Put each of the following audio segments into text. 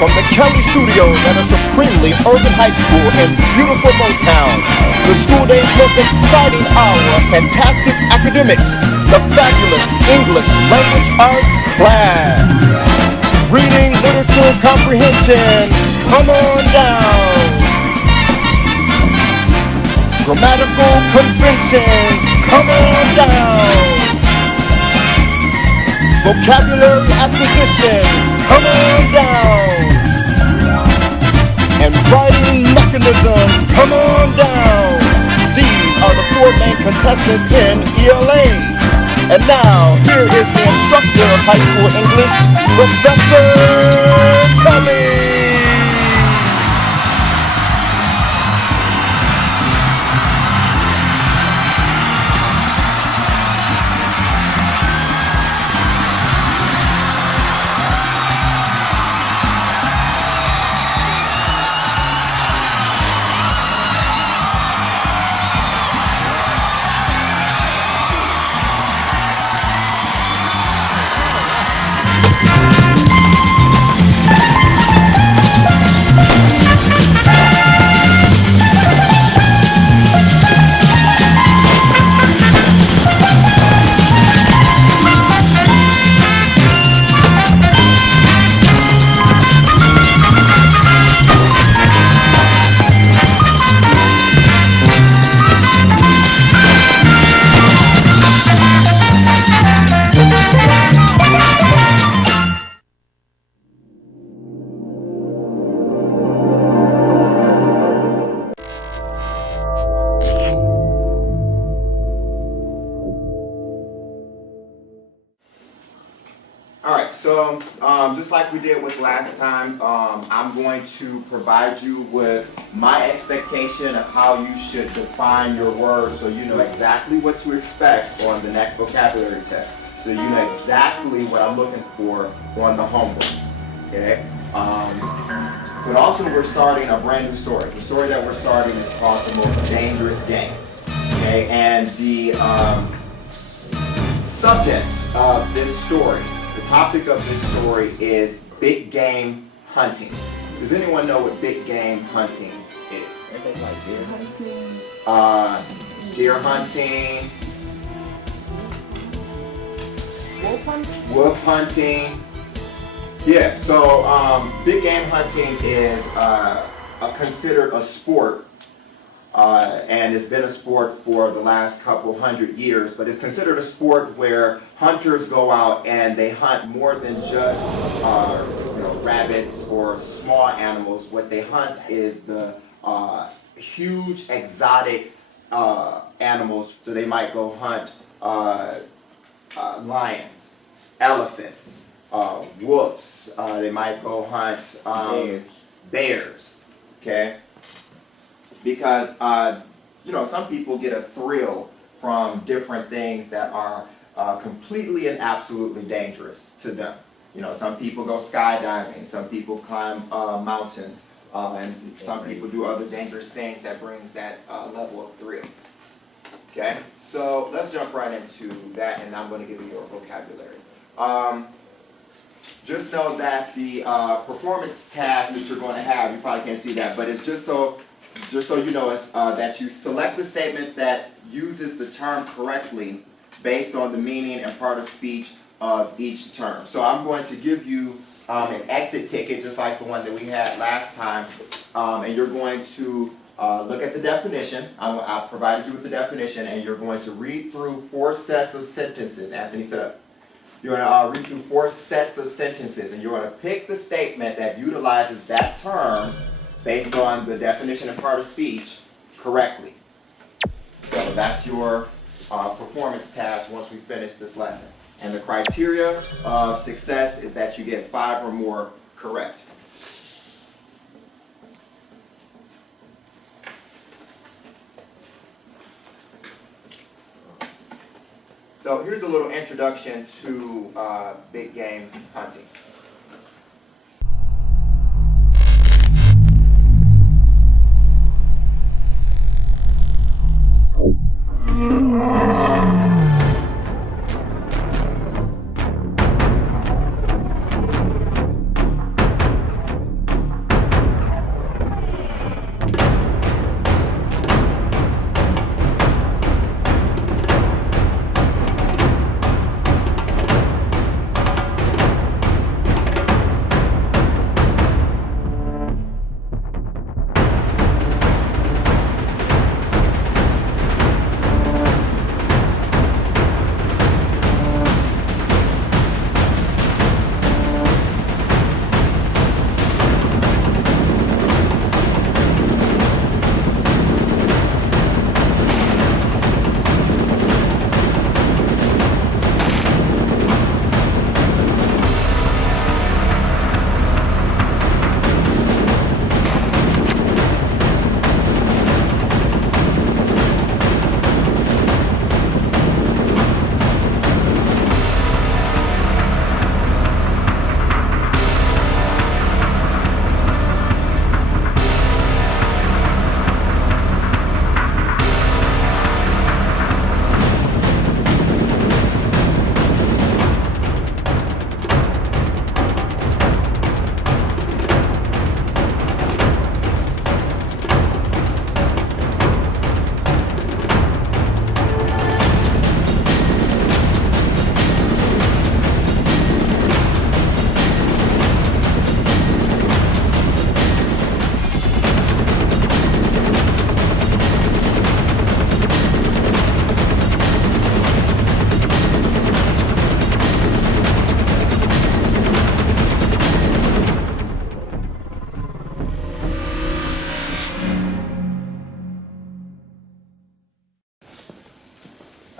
From the Kelly Studios at a supremely urban high school in beautiful Motown, the school day's most exciting hour of fantastic academics, the fabulous English language arts class. Reading, literature, comprehension, come on down. Grammatical convention, come on down. Vocabulary acquisition, come on down. And writing mechanism, come on down. These are the four main contestants in ELA. And now, here is the instructor of high school English, Professor Kelly. Alright, so just like we did with last time, I'm going to provide you with my expectation of how you should define your words so you know exactly what to expect on the next vocabulary test. So you know exactly what I'm looking for on the homework. Okay? But also we're starting a brand new story. The story that we're starting is called The Most Dangerous Game. Okay? And the subject of this story, the topic of this story is big game hunting. Does anyone know what big game hunting is? Anything like deer hunting? Deer hunting. Wolf hunting? Wolf hunting. Yeah, so big game hunting is considered a sport. And it's been a sport for the last couple hundred years, but it's considered a sport where hunters go out and they hunt more than just rabbits or small animals. What they hunt is the huge exotic animals. So they might go hunt lions, elephants, wolves. They might go hunt bears. Okay. Because, some people get a thrill from different things that are completely and absolutely dangerous to them. Some people go skydiving, some people climb mountains, and some people do other dangerous things that brings that level of thrill. Okay, so let's jump right into that, and I'm going to give you your vocabulary. Just know that the performance task that you're going to have, you probably can't see that, but it's just so you know, it's that you select the statement that uses the term correctly based on the meaning and part of speech of each term. So I'm going to give you an exit ticket, just like the one that we had last time, and you're going to look at the definition. I provided you with the definition, and you're going to read through 4 sets of sentences. Anthony, sit up. You're going to read through 4 sets of sentences, and you're going to pick the statement that utilizes that term based on the definition and part of speech correctly. So that's your performance task once we finish this lesson. And the criteria of success is that you get 5 or more correct. So here's a little introduction to big game hunting.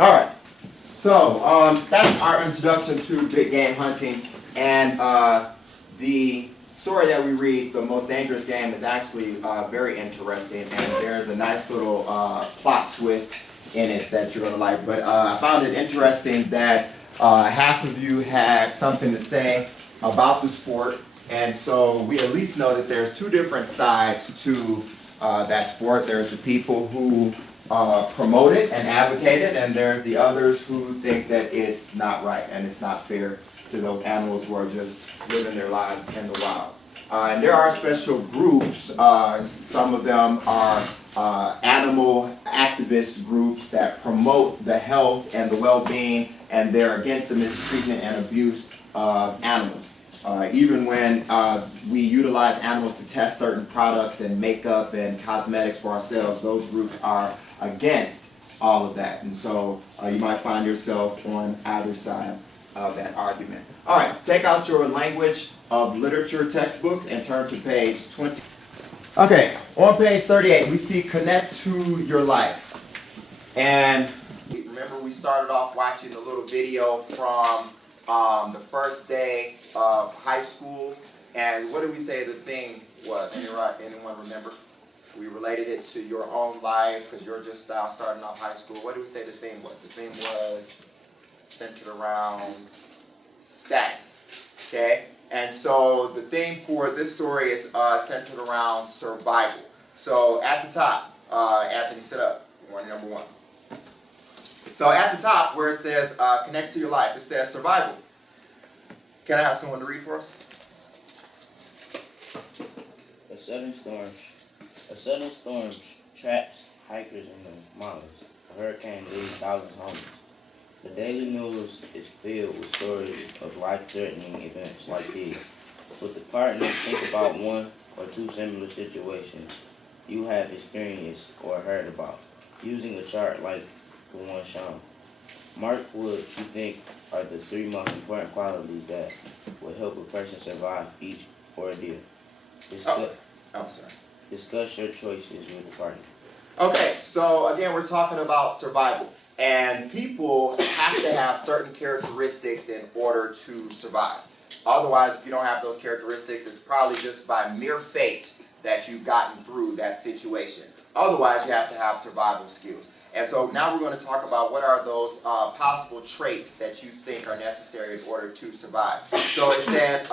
All right. So that's our introduction to big game hunting, and the story that we read, The Most Dangerous Game, is actually very interesting, and there's a nice little plot twist in it that you're going to like. But I found it interesting that half of you had something to say about the sport, and so we at least know that there's two different sides to that sport. There's the people who promote it and advocate it, and there's the others who think that it's not right and it's not fair to those animals who are just living their lives in the wild. And there are special groups, some of them are animal activist groups that promote the health and the well-being, and they're against the mistreatment and abuse of animals. Even when we utilize animals to test certain products and makeup and cosmetics for ourselves, those groups are against all of that. And so you might find yourself on either side of that argument. All right, take out your language of literature textbooks and turn to page 20. Okay, on page 38, we see connect to your life. And remember, we started off watching the little video from the first day of high school. And what did we say the theme was? Anyone remember? We related it to your own life because you're just now starting off high school. What did we say the theme was? The theme was centered around status. Okay? And so the theme for this story is centered around survival. So at the top, Anthony, sit up. You're on number one. So at the top where it says connect to your life, it says survival. Can I have someone to read for us? A sudden storm traps hikers in the mountains. A hurricane leaves thousands homeless. The daily news is filled with stories of life-threatening events like these. With the partner, think about one or two similar situations you have experienced or heard about, using a chart like the one shown. Mark what you think are the three most important qualities that will help a person survive each ordeal. Discuss your choices with the partner. Okay, so again, we're talking about survival. And people have to have certain characteristics in order to survive. Otherwise, if you don't have those characteristics, it's probably just by mere fate that you've gotten through that situation. Otherwise, you have to have survival skills. And so now we're going to talk about what are those possible traits that you think are necessary in order to survive. So it said,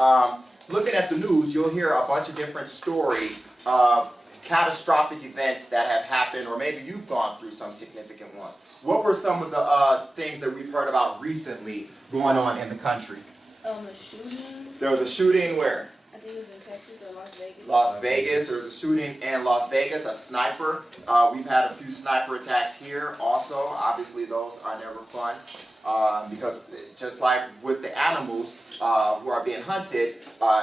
looking at the news, you'll hear a bunch of different stories of catastrophic events that have happened, or maybe you've gone through some significant ones. What were some of the things that we've heard about recently going on in the country? A shooting. There was a shooting where? I think it was in Texas or Las Vegas. Las Vegas. There was a shooting in Las Vegas, a sniper. We've had a few sniper attacks here also. Obviously, those are never fun because just like with the animals who are being hunted,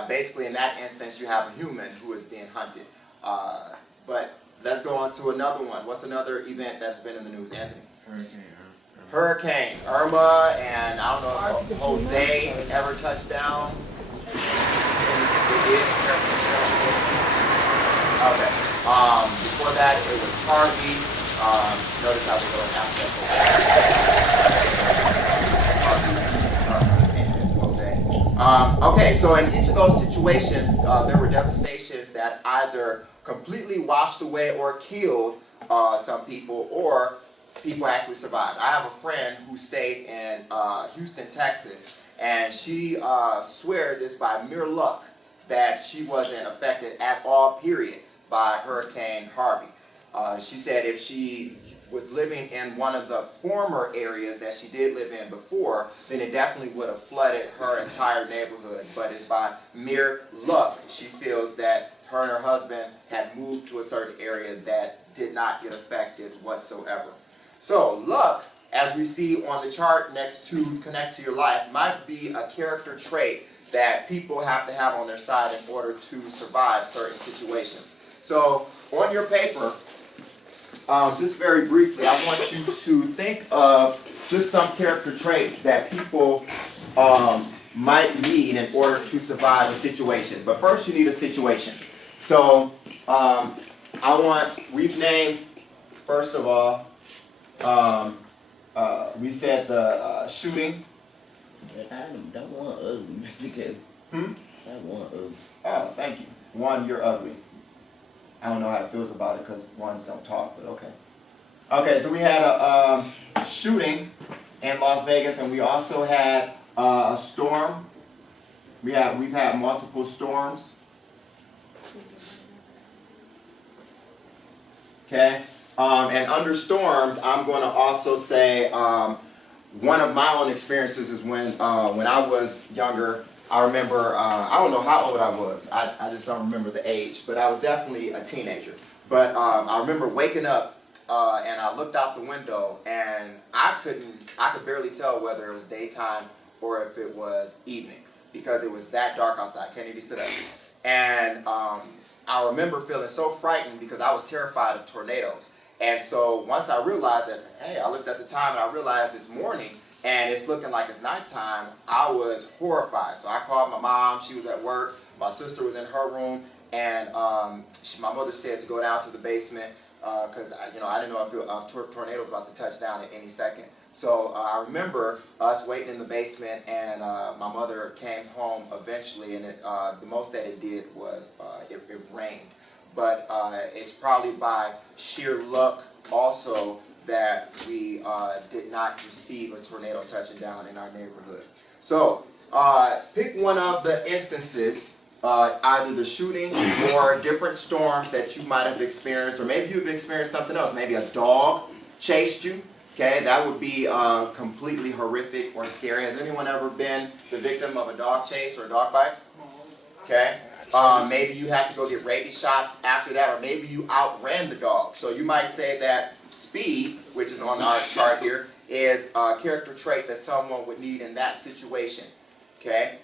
basically in that instance, you have a human who is being hunted. But let's go on to another one. What's another event that's been in the news, Anthony? Hurricane Irma, and I don't know if Jose ever touched down. Okay. Before that, it was Harvey. Notice how they go in alphabetical order. Harvey, Jose. Okay, so in each of those situations, there were devastations that either completely washed away or killed some people, or people actually survived. I have a friend who stays in Houston, Texas, and she swears it's by mere luck that she wasn't affected at all, period, by Hurricane Harvey. She said if she was living in one of the former areas that she did live in before, then it definitely would have flooded her entire neighborhood. But it's by mere luck she feels that her and her husband had moved to a certain area that did not get affected whatsoever. So luck, as we see on the chart next to connect to your life, might be a character trait that people have to have on their side in order to survive certain situations. So on your paper, just very briefly, I want you to think of just some character traits that people might need in order to survive a situation. But first you need a situation. So we've named, first of all, We said the shooting. I don't want ugly, Mr. Kevin. I want ugly. Oh, thank you. One, you're ugly. I don't know how it feels about it because ones don't talk, but okay. Okay, so we had a shooting in Las Vegas, and we also had a storm. We've had multiple storms. Okay, and under storms, I'm going to also say one of my own experiences is when I was younger. I remember, I don't know how old I was. I just don't remember the age, but I was definitely a teenager. But I remember waking up and I looked out the window and I could barely tell whether it was daytime or if it was evening because it was that dark outside. Can't even sit up. And I remember feeling so frightened because I was terrified of tornadoes. And so once I realized that, hey, I looked at the time and I realized it's morning and it's looking like it's nighttime, I was horrified. So I called my mom, she was at work, my sister was in her room, and my mother said to go down to the basement because I didn't know if a tornado was about to touch down at any second. So I remember us waiting in the basement, and my mother came home eventually, and the most that it did was it rained. But it's probably by sheer luck also that we did not receive a tornado touching down in our neighborhood. So pick one of the instances, either the shooting or different storms that you might have experienced, or maybe you've experienced something else. Maybe a dog chased you. Okay, that would be completely horrific or scary. Has anyone ever been the victim of a dog chase or a dog bite? Okay. Maybe you had to go get rabies shots after that, or maybe you outran the dog. So you might say that speed, which is on our chart here, is a character trait that someone would need in that situation. Okay.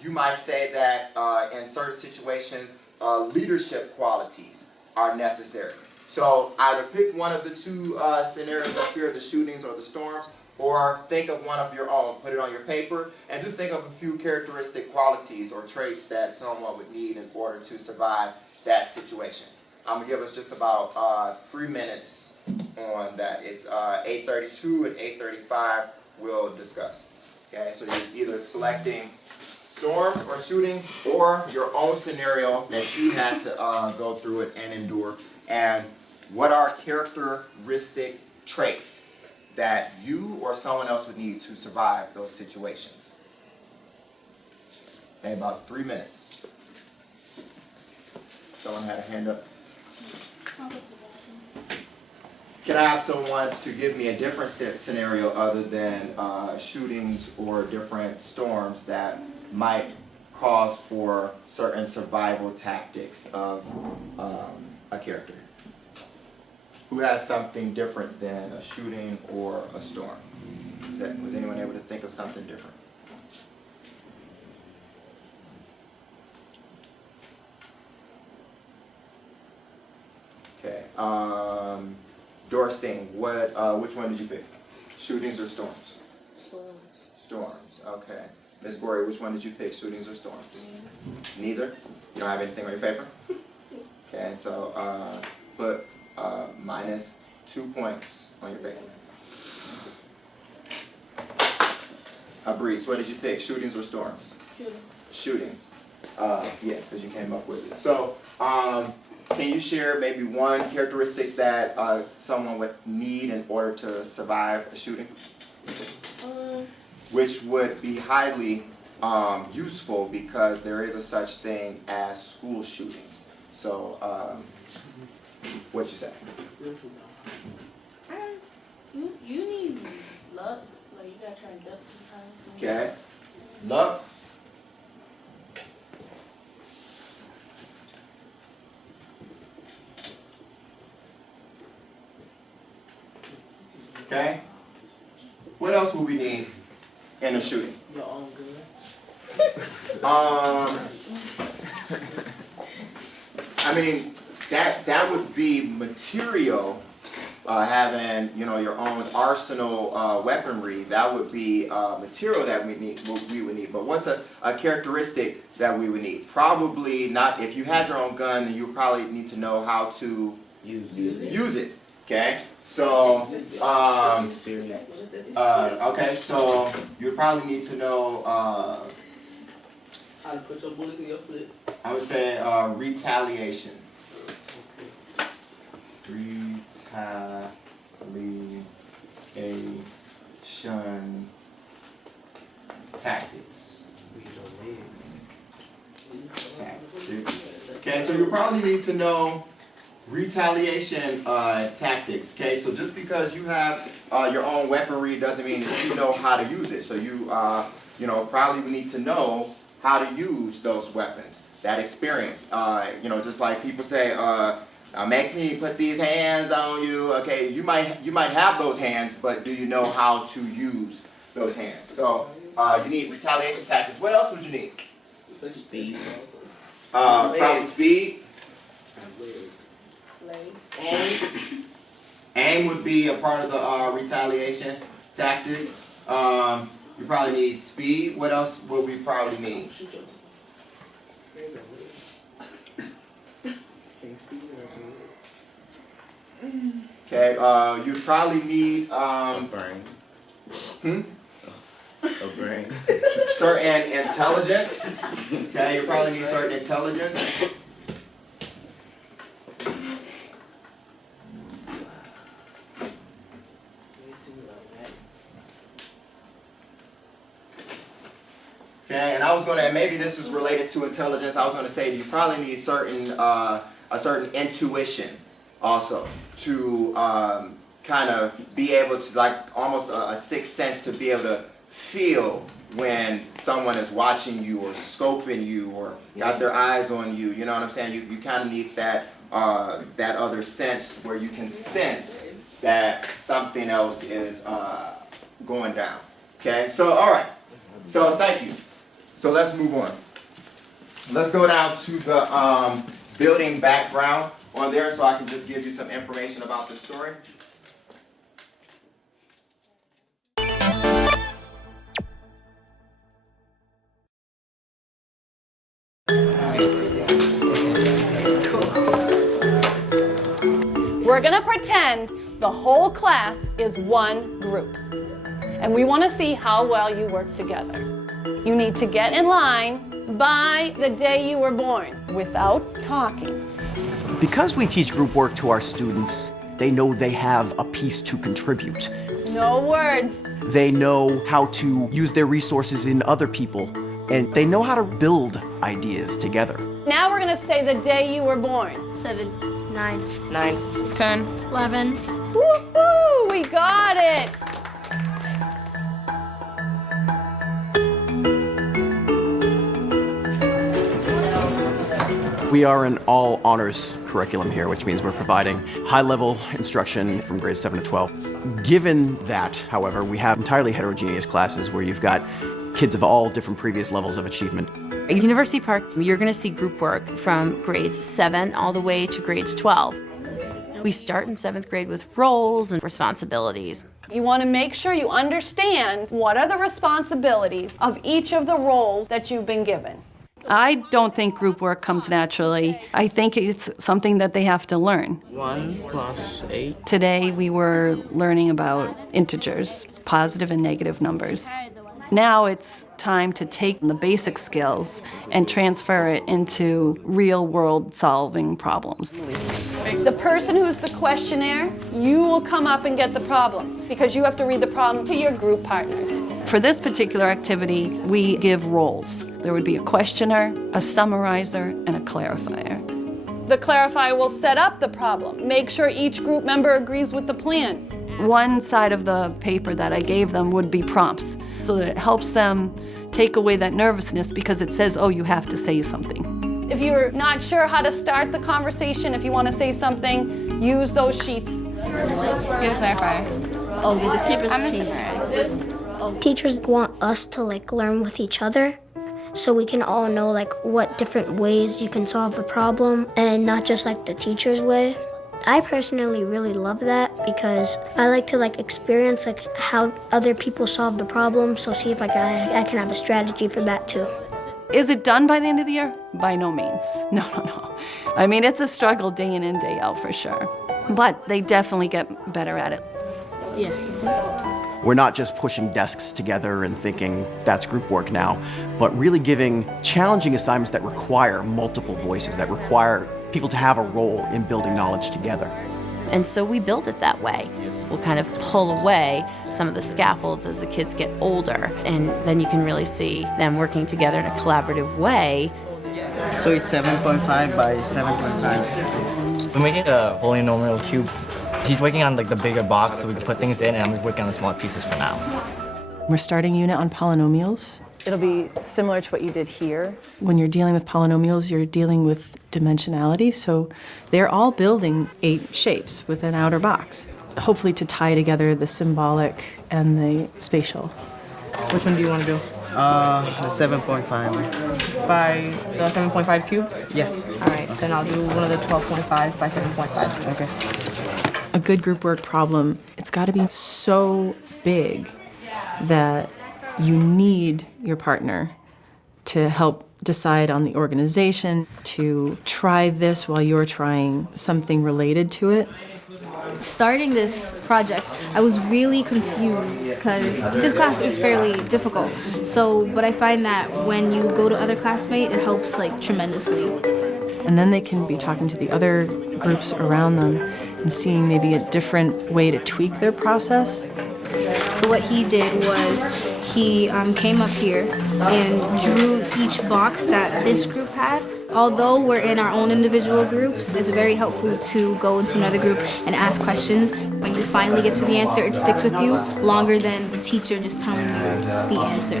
You might say that in certain situations, leadership qualities are necessary. So either pick one of the two scenarios up here, the shootings or the storms, or think of one of your own, put it on your paper, and just think of a few characteristic qualities or traits that someone would need in order to survive that situation. I'm going to give us just about 3 minutes on that. It's 8:32 and 8:35 we'll discuss. Okay, so you're either selecting storms or shootings or your own scenario that you had to go through it and endure. And what are characteristic traits that you or someone else would need to survive those situations? Okay, about 3 minutes. Someone had a hand up. Can I have someone to give me a different scenario other than shootings or different storms that might cause for certain survival tactics of a character? Who has something different than a shooting or a storm? Was anyone able to think of something different? Okay. Dorstein, which one did you pick? Shootings or storms? Storms. Storms, okay. Ms. Gory, which one did you pick? Shootings or storms? Neither? You don't have anything on your paper? Okay, so put minus 2 points on your paper. Breeze, what did you pick? Shootings or storms? Shooting. Shootings. Yeah, because you came up with it. So, can you share maybe one characteristic that someone would need in order to survive a shooting? Which would be highly useful because there is a such thing as school shootings. So, what'd you say? You need luck. Like you gotta try and duck sometimes. Okay. Luck. Okay. What else would we need in a shooting? Your own gun. I mean, that would be material. Having your own arsenal weaponry, that would be material that we would need. But what's a characteristic that we would need? Probably not. If you had your own gun, then you probably need to know how to Use it. use it. Okay. So, Experience. okay, so you probably need to know, How to put your bullets in your foot. I would say, retaliation. Retaliation tactics. Okay, so you probably need to know retaliation tactics. Okay, so just because you have your own weaponry doesn't mean that you know how to use it. So you probably need to know how to use those weapons. That experience. Just like people say, make me put these hands on you. Okay, you might have those hands, but do you know how to use those hands? So you need retaliation tactics. What else would you need? Speed. Probably speed. Legs. Aim would be a part of the retaliation tactics. You probably need speed. What else would we probably need? Okay, you'd probably need A brain. A brain. certain intelligence. Okay, you probably need certain intelligence. Okay, and I was gonna, and maybe this is related to intelligence. I was gonna say you probably need a certain intuition also to kind of be able to, like, almost a sixth sense, to be able to feel when someone is watching you or scoping you or got their eyes on you. You know what I'm saying? You kind of need that other sense where you can sense that something else is going down. Okay, so all right. So thank you. So let's move on. Let's go down to the building background on there so I can just give you some information about the story. We're gonna pretend the whole class is one group. And we wanna see how well you work together. You need to get in line by the day you were born without talking. Because we teach group work to our students, they know they have a piece to contribute. No words. They know how to use their resources in other people, and they know how to build ideas together. Now we're gonna say the day you were born. 7, 9, 10. 11. Woo-hoo, we got it. We are an all honors curriculum here, which means we're providing high-level instruction from grades 7 to 12. Given that, however, we have entirely heterogeneous classes where you've got kids of all different previous levels of achievement. At University Park, you're going to see group work from grades 7 all the way to grades 12. We start in 7th grade with roles and responsibilities. You want to make sure you understand what are the responsibilities of each of the roles that you've been given. I don't think group work comes naturally. I think it's something that they have to learn. 1 + 8. Today we were learning about integers, positive and negative numbers. Now it's time to take the basic skills and transfer it into real-world solving problems. The person who's the questionnaire, you will come up and get the problem because you have to read the problem to your group partners. For this particular activity, we give roles. There would be a questioner, a summarizer, and a clarifier. The clarifier will set up the problem, make sure each group member agrees with the plan. One side of the paper that I gave them would be prompts, so that it helps them take away that nervousness because it says, oh, you have to say something. If you're not sure how to start the conversation, if you want to say something, use those sheets. Good clarifier. Oh, this paper's paper. Teachers want us to learn with each other so we can all know what different ways you can solve a problem and not just the teacher's way. I personally really love that because I like to experience how other people solve the problem, so see if I can have a strategy for that too. Is it done by the end of the year? By no means. No. I mean, it's a struggle day in and day out for sure. but they definitely get better at it. We're not just pushing desks together and thinking that's group work now, but really giving challenging assignments that require multiple voices, that require people to have a role in building knowledge together. And so we build it that way. We'll kind of pull away some of the scaffolds as the kids get older, and then you can really see them working together in a collaborative way. So it's 7.5 by 7.5. We're making a polynomial cube. He's working on like the bigger box so we can put things in, and I'm just working on the small pieces for now. We're starting a unit on polynomials. It'll be similar to what you did here. When you're dealing with polynomials, you're dealing with dimensionality, so they're all building 8 shapes with an outer box, hopefully to tie together the symbolic and the spatial. Which one do you want to do? The 7.5. By the 7.5 cube? Yeah. All right, then I'll do one of the 12.5s by 7.5. Okay. A good group work problem, it's got to be so big that you need your partner to help decide on the organization, to try this while you're trying something related to it. Starting this project, I was really confused because this class is fairly difficult. But I find that when you go to other classmates, it helps like tremendously. And then they can be talking to the other groups around them and seeing maybe a different way to tweak their process. So what he did was he came up here and drew each box that this group had. Although we're in our own individual groups, it's very helpful to go into another group and ask questions. When you finally get to the answer, it sticks with you longer than the teacher just telling you the answer.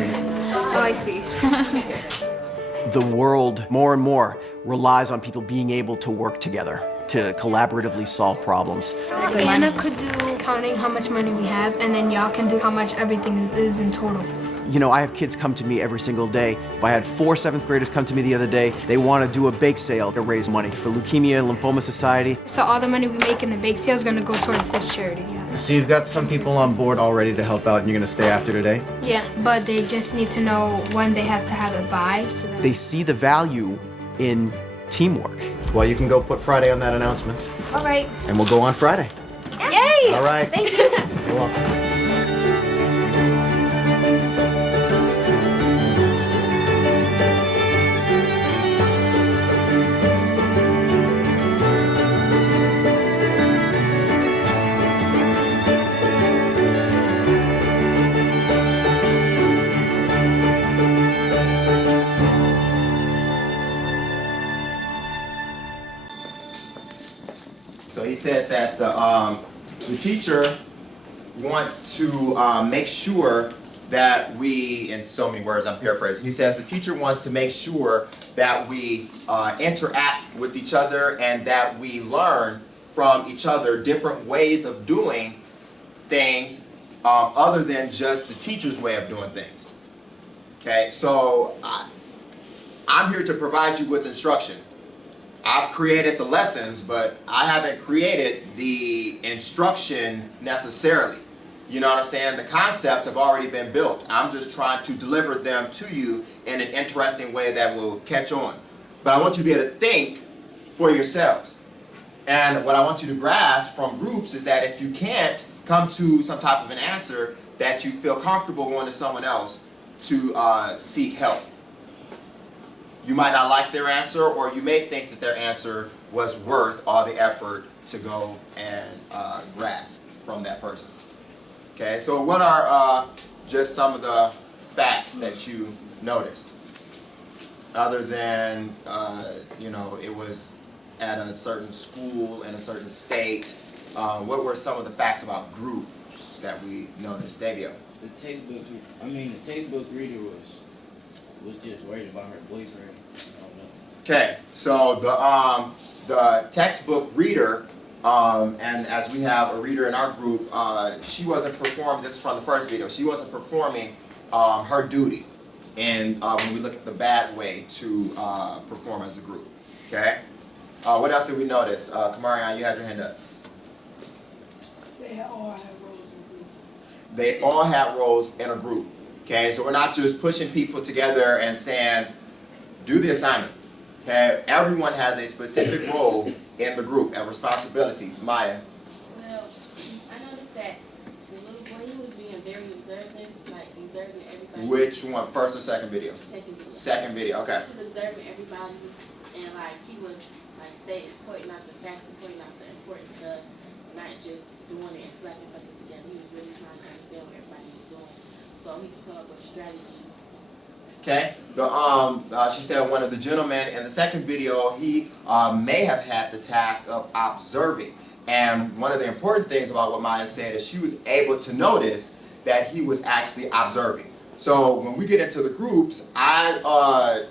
Oh, I see. The world, more and more, relies on people being able to work together, to collaboratively solve problems. Anna could do counting how much money we have, and then y'all can do how much everything is in total. You know, I have kids come to me every single day. I had 4 7th graders come to me the other day. They want to do a bake sale to raise money for Leukemia and Lymphoma Society. So all the money we make in the bake sale is going to go towards this charity. So you've got some people on board already to help out, and you're going to stay after today? Yeah, but they just need to know when they have to have it by. So that They see the value in teamwork. Well, you can go put Friday on that announcement. all right. And we'll go on Friday. Yay! All right. Thank you. You're welcome. So he said that the teacher wants to make sure that we, in so many words, I'm paraphrasing, he says the teacher wants to make sure that we interact with each other and that we learn from each other different ways of doing things other than just the teacher's way of doing things. Okay, so I'm here to provide you with instruction. I've created the lessons, but I haven't created the instruction necessarily. You know what I'm saying? The concepts have already been built. I'm just trying to deliver them to you in an interesting way that will catch on. But I want you to be able to think for yourselves. And what I want you to grasp from groups is that if you can't come to some type of an answer, that you feel comfortable going to someone else to seek help. You might not like their answer, or you may think that their answer was worth all the effort to go and grasp from that person. Okay, so what are just some of the facts that you noticed? Other than, you know, it was at a certain school in a certain state, what were some of the facts about groups that we noticed? Davio? The textbook reader was just worried about her boyfriend. I don't know. Okay, so the textbook reader, and as we have a reader in our group, she wasn't performing, this is from the first video, she wasn't performing her duty. And when we look at the bad way to perform as a group, okay? What else did we notice? Kamarian, you had your hand up. They all had roles in a group. They all had roles in a group, okay? So we're not just pushing people together and saying, do the assignment, okay? Everyone has a specific role in the group, a responsibility. Maya. Well, I noticed that the little boy, he was being very observant, like observing everybody. Which one, first or second video? Second video. Second video, okay. He was observing everybody, and like he was like pointing out the facts and pointing out the important stuff, not just doing it and slapping something together. He was really trying to understand what everybody was doing, so he could come up with a strategy. Okay. She said one of the gentlemen in the second video, he may have had the task of observing. And one of the important things about what Maya said is she was able to notice that he was actually observing. So when we get into the groups, I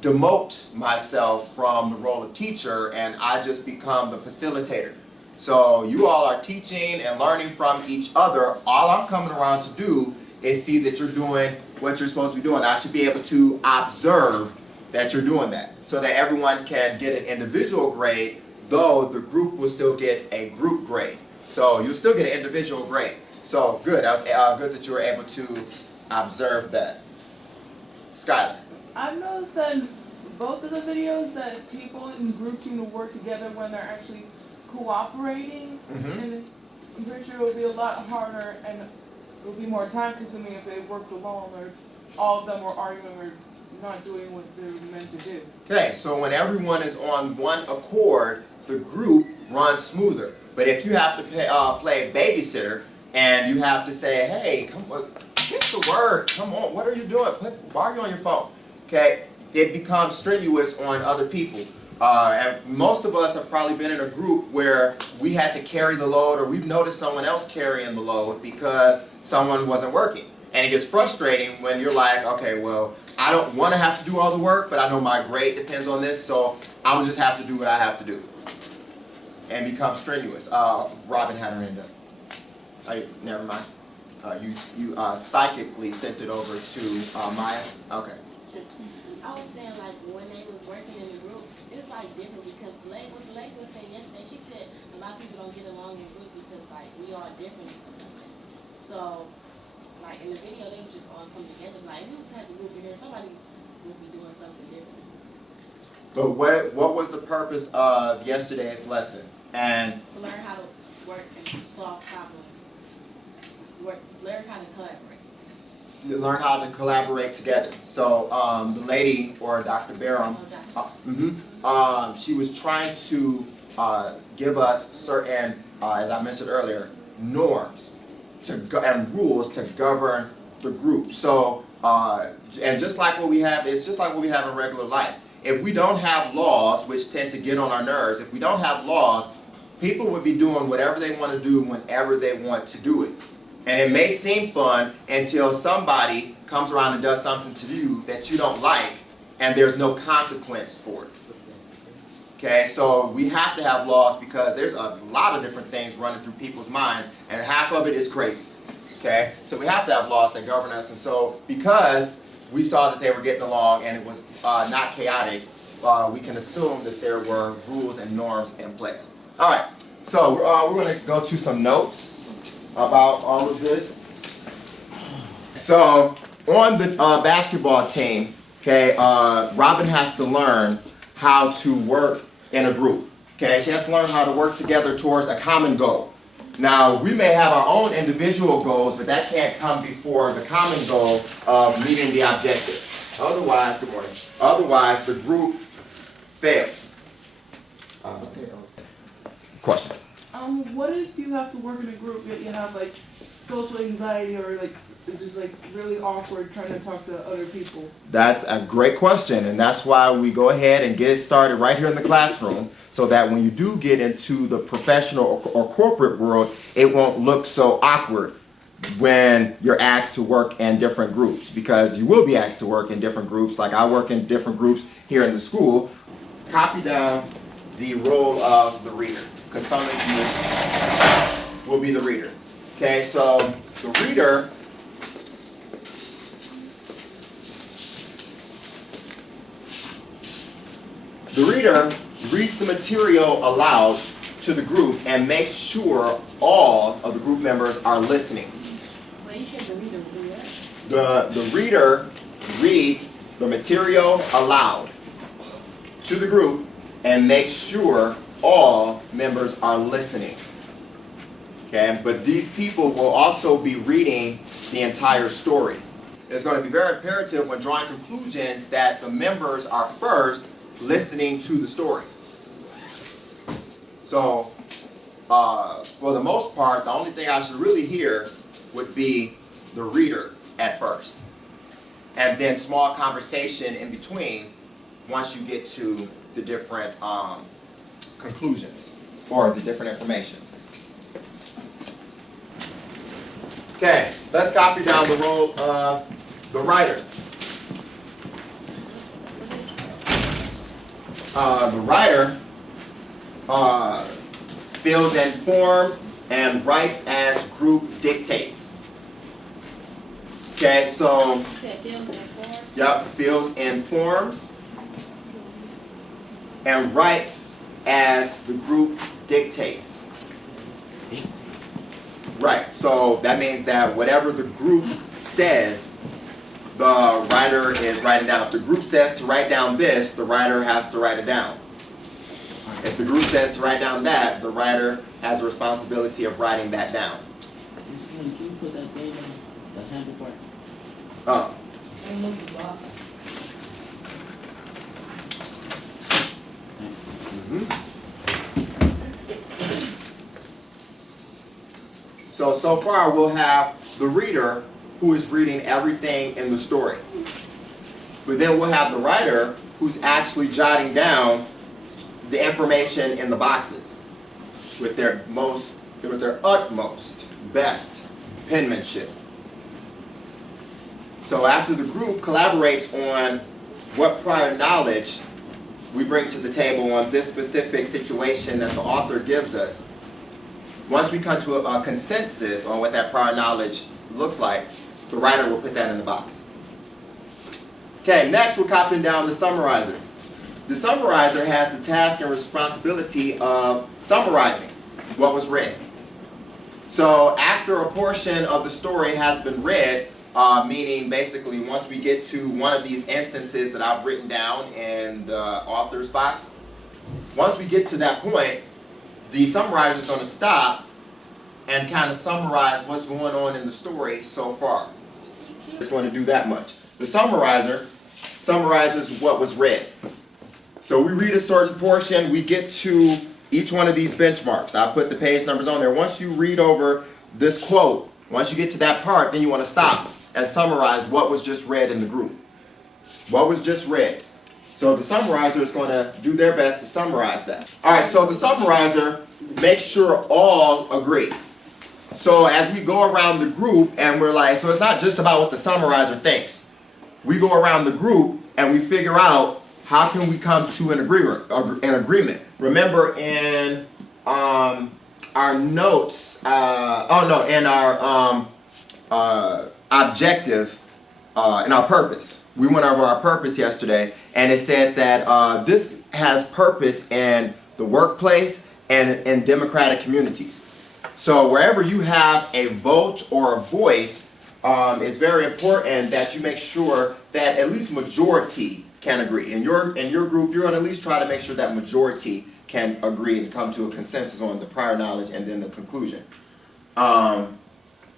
demote myself from the role of teacher and I just become the facilitator. So you all are teaching and learning from each other. All I'm coming around to do is see that you're doing what you're supposed to be doing. I should be able to observe that you're doing that so that everyone can get an individual grade, though the group will still get a group grade. So you'll still get an individual grade. So good, that was good that you were able to observe that. Skylar. I've noticed that in both of the videos that people in groups seem to work together when they're actually cooperating. And I'm pretty sure it would be a lot harder and it would be more time consuming if they worked alone or all of them were arguing or not doing what they're meant to do. Okay, so when everyone is on one accord, the group runs smoother. But if you have to play babysitter and you have to say, hey, come on, get to work, come on, what are you doing? Why are you on your phone? Okay, it becomes strenuous on other people. And most of us have probably been in a group where we had to carry the load or we've noticed someone else carrying the load because someone wasn't working. And it gets frustrating when you're like, okay, well, I don't want to have to do all the work, but I know my grade depends on this, so I'll just have to do what I have to do. And become strenuous. Robin had her hand up. Never mind. You psychically sent it over to Maya? Okay. I was saying, like, when they was working in the group, it's like different because what the lady was saying yesterday, she said a lot of people don't get along in groups because like we are different and stuff like that. So like in the video they was just all come together. Like if we was to have the group in here, somebody would be doing something different. But what was the purpose of yesterday's lesson? And to learn how to work and solve problems. Learn how to collaborate. Learn how to collaborate together. So the lady, or Dr. Barham, she was trying to give us certain, as I mentioned earlier, norms and rules to govern the group. So, and just like what we have, it's just like what we have in regular life. If we don't have laws, which tend to get on our nerves, if we don't have laws, people would be doing whatever they want to do whenever they want to do it. And it may seem fun until somebody comes around and does something to you that you don't like, and there's no consequence for it. Okay, so we have to have laws because there's a lot of different things running through people's minds, and half of it is crazy. Okay, so we have to have laws that govern us, and so because we saw that they were getting along and it was not chaotic, we can assume that there were rules and norms in place. All right, so we're going to go to some notes about all of this. So on the basketball team, okay, Robin has to learn how to work in a group. Okay, she has to learn how to work together towards a common goal. Now, we may have our own individual goals, but that can't come before the common goal of meeting the objective. Otherwise, good morning. Otherwise, the group fails. Question. What if you have to work in a group yet you have like social anxiety or like it's just like really awkward trying to talk to other people? That's a great question, and that's why we go ahead and get it started right here in the classroom so that when you do get into the professional or corporate world, it won't look so awkward when you're asked to work in different groups, because you will be asked to work in different groups. Like I work in different groups here in the school. Copy down the role of the reader, because some of you will be the reader. Okay, so the reader reads the material aloud to the group and makes sure all of the group members are listening. Well, you said the reader will do what? The reader reads the material aloud to the group and make sure all members are listening. Okay, but these people will also be reading the entire story. It's going to be very imperative when drawing conclusions that the members are first listening to the story. So, for the most part, the only thing I should really hear would be the reader at first. And then small conversation in between once you get to the different conclusions or the different information. Okay, let's copy down the role of the writer. The writer fills in forms and writes as group dictates. Okay, so You said fills and forms? yep, fills in forms and writes as the group dictates. Right, so that means that whatever the group says, the writer is writing down. If the group says to write down this, the writer has to write it down. If the group says to write down that, the writer has the responsibility of writing that down. Can you put that thing in the handle part? Oh. So far we'll have the reader who is reading everything in the story. But then we'll have the writer who's actually jotting down the information in the boxes with their utmost best penmanship. So after the group collaborates on what prior knowledge we bring to the table on this specific situation that the author gives us, once we come to a consensus on what that prior knowledge looks like, the writer will put that in the box. Okay, next we're copying down the summarizer. The summarizer has the task and responsibility of summarizing what was read. So after a portion of the story has been read, meaning basically once we get to one of these instances that I've written down in the author's box, once we get to that point, the summarizer is going to stop and kind of summarize what's going on in the story so far. It's going to do that much. The summarizer summarizes what was read. So we read a certain portion, we get to each one of these benchmarks. I put the page numbers on there. Once you read over this quote, once you get to that part, then you want to stop and summarize what was just read in the group. What was just read. So the summarizer is going to do their best to summarize that. Alright, so the summarizer makes sure all agree. So as we go around the group and we're like, so it's not just about what the summarizer thinks. We go around the group and we figure out how can we come to an agreement. Remember in our notes, in our objective, in our purpose. We went over our purpose yesterday, and it said that this has purpose in the workplace and in democratic communities. So wherever you have a vote or a voice, it's very important that you make sure that at least majority can agree. In your group, you're going to at least try to make sure that majority can agree and come to a consensus on the prior knowledge and then the conclusion.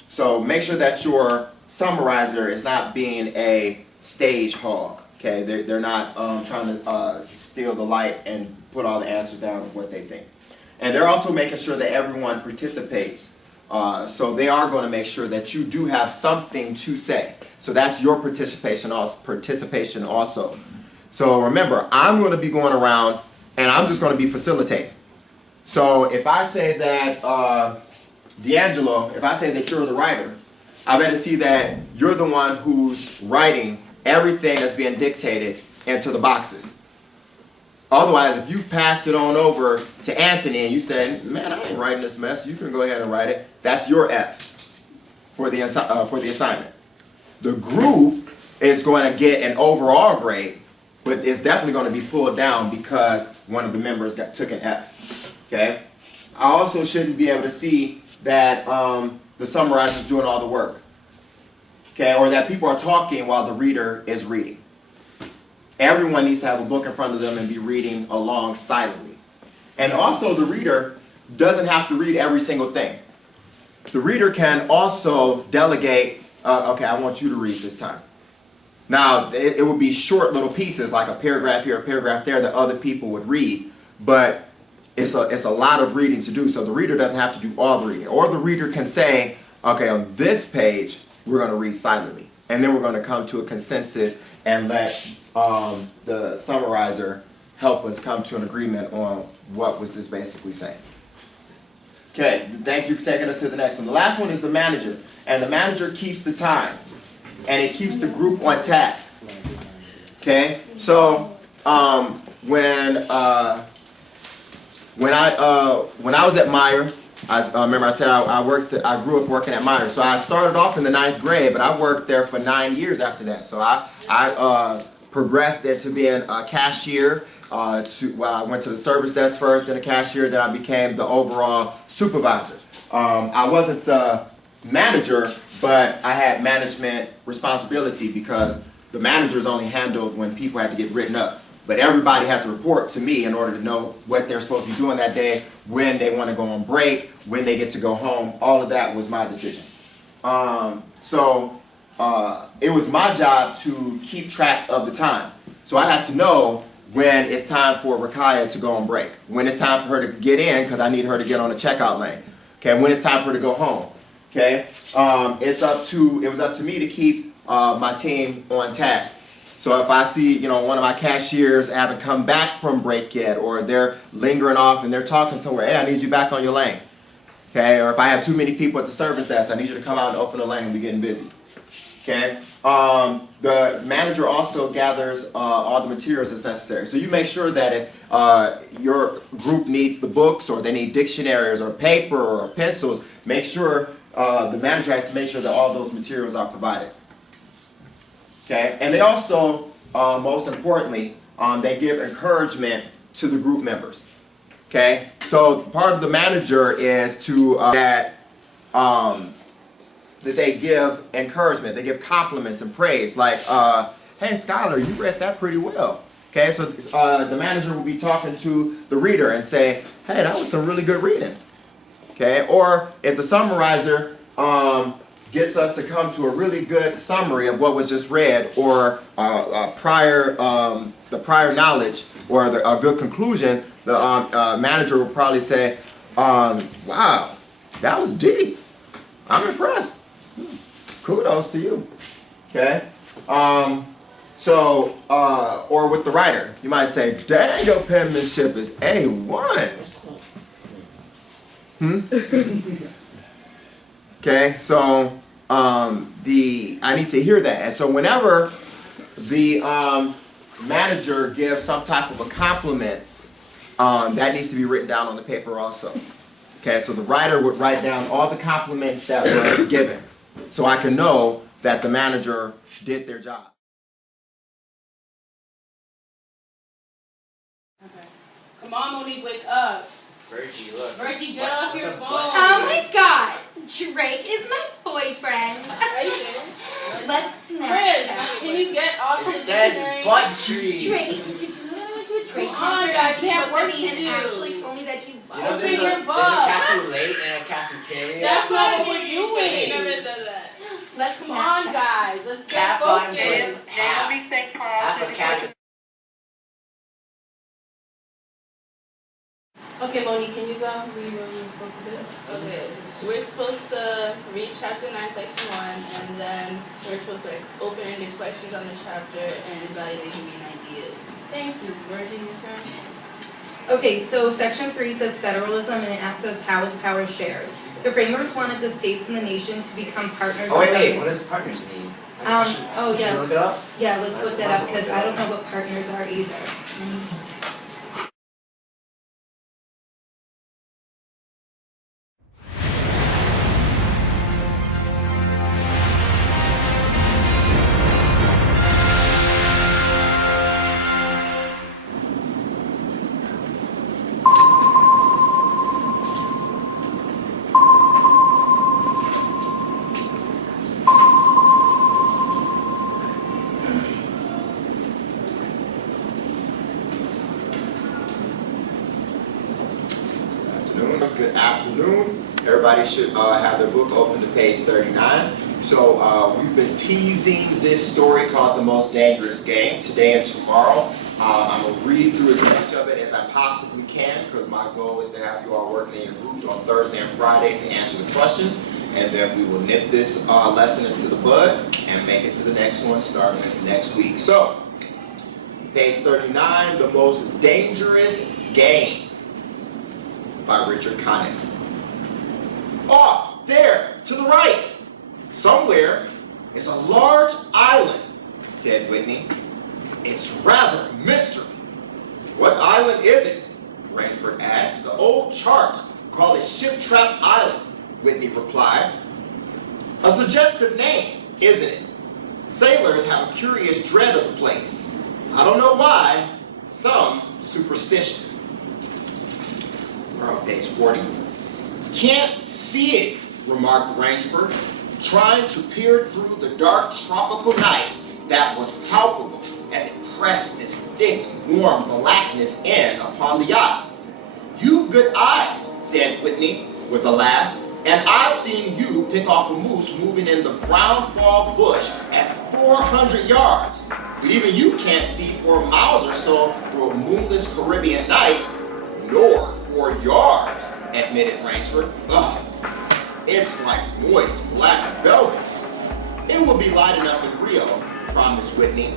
So make sure that your summarizer is not being a stage hog. Okay, they're not trying to steal the light and put all the answers down of what they think. And they're also making sure that everyone participates. So they are going to make sure that you do have something to say. So that's your participation also. So remember, I'm going to be going around and I'm just going to be facilitating. So if I say that, D'Angelo, if I say that you're the writer, I better see that you're the one who's writing everything that's being dictated into the boxes. Otherwise, if you pass it on over to Anthony and you say, man, I ain't writing this mess, you can go ahead and write it, that's your F for the assignment. The group is going to get an overall grade, but it's definitely going to be pulled down because one of the members took an F. Okay? I also shouldn't be able to see that the summarizer is doing all the work. Okay? Or that people are talking while the reader is reading. everyone needs to have a book in front of them and be reading along silently. And also the reader doesn't have to read every single thing. The reader can also delegate, okay, I want you to read this time. Now, it would be short little pieces, like a paragraph here, a paragraph there, that other people would read, but it's a lot of reading to do, so the reader doesn't have to do all the reading. Or the reader can say, okay, on this page, we're going to read silently, and then we're going to come to a consensus and let the summarizer help us come to an agreement on what was this basically saying. Okay, thank you for taking us to the next one. The last one is the manager, and the manager keeps the time, and it keeps the group on task. Okay, so when I was at Meyer, I remember I said I grew up working at Meyer. So I started off in the 9th grade, but I worked there for 9 years after that. So I progressed into being a cashier. I went to the service desk first, then a cashier, then I became the overall supervisor. I wasn't the manager, but I had management responsibility because the managers only handled when people had to get written up. But everybody had to report to me in order to know what they're supposed to be doing that day, when they want to go on break, when they get to go home. All of that was my decision. It was my job to keep track of the time. So I had to know when it's time for Rakaya to go on break, when it's time for her to get in because I need her to get on the checkout lane, okay, when it's time for her to go home, okay. It was up to me to keep my team on task. So if I see, one of my cashiers haven't come back from break yet, or they're lingering off and they're talking somewhere, hey, I need you back on your lane, okay. Or if I have too many people at the service desk, I need you to come out and open the lane and we're getting busy, okay. The manager also gathers all the materials that's necessary. So you make sure that if your group needs the books, or they need dictionaries or paper or pencils, make sure the manager has to make sure that all those materials are provided. Okay, and they also, most importantly, they give encouragement to the group members. Okay, so part of the manager is to that they give encouragement, they give compliments and praise, like, hey Skylar, you read that pretty well. Okay, so the manager will be talking to the reader and say, hey, that was some really good reading. Okay, or if the summarizer gets us to come to a really good summary of what was just read, or the prior knowledge, or a good conclusion, the manager will probably say, wow, that was deep. I'm impressed. Kudos to you. Okay? Or with the writer, you might say, dang, your penmanship is A1. Okay, so I need to hear that. And so whenever the manager gives some type of a compliment, that needs to be written down on the paper also. Okay, so the writer would write down all the compliments that were given, so I can know that the manager did their job. Okay. Come on, Monique, wake up. Virgie, look. Virgie, get off your phone. Oh my god, Drake is my boyfriend. Are you serious? Let's Chris, Snapchat. can you get off the It says dictionary? butt tree. Drake, did you know that I went to a Drake Come on, concert? guys, He we have talked work to me to and do. actually told me that he You know, loved there's Open a your book. cafe late and a cafeteria. That's not what we're Hey. doing. Never said that. Let's Come on, Snapchat. guys, let's get Cat vibes focused. like half a cat. Okay, Monique, can you go? We were supposed to do. Okay, we're supposed to read chapter 9, section 1, and then we're supposed to open-ended questions on the chapter and evaluating main ideas. Thank you. Virgie, your turn. Okay, so section 3 says federalism, and it asks us how is power shared. The framers wanted the states and the nation to become partners. Oh wait, of what government. does partners mean? Oh Should yeah. we look it up? Yeah, let's look that up because I don't know what partners are either. everybody should have their book open to page 39. So we've been teasing this story called The Most Dangerous Game today and tomorrow. I'm going to read through as much of it as I possibly can because my goal is to have you all working in your groups on Thursday and Friday to answer the questions. And then we will nip this lesson into the bud and make it to the next one starting next week. So, page 39, The Most Dangerous Game by Richard Connick. Off there to the right, somewhere is a large island, said Whitney. It's rather a mystery. What island is it? Rainsford asked. The old charts call it Ship Trap Island, Whitney replied. A suggestive name, isn't it? Sailors have a curious dread of the place. I don't know why, some superstition. We're on page 40. Can't see it, remarked Rainsford, trying to peer through the dark tropical night that was palpable as it pressed its thick, warm blackness in upon the yacht. You've good eyes, said Whitney with a laugh, and I've seen you pick off a moose moving in the brown fall bush at 400 yards. But even you can't see for miles or so through a moonless Caribbean night, nor 4 yards, admitted Rainsford. Ugh, it's like moist black velvet. It will be light enough in Rio, promised Whitney.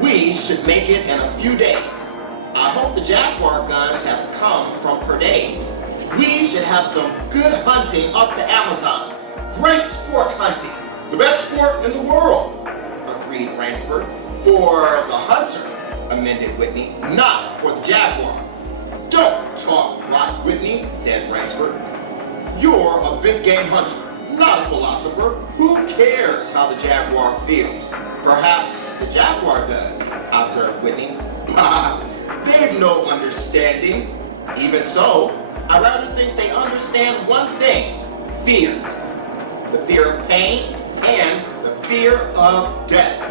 We should make it in a few days. I hope the Jaguar guns have come from Perdays. We should have some good hunting up the Amazon. Great sport hunting. The best sport in the world, agreed Rainsford. For the hunter, amended Whitney, not for the Jaguar. Don't talk rot, Whitney, said Rainsford. You're a big game hunter, not a philosopher. Who cares how the Jaguar feels? Perhaps the Jaguar does, observed Whitney. Bah, they've no understanding. Even so, I rather think they understand one thing, fear. The fear of pain and the fear of death.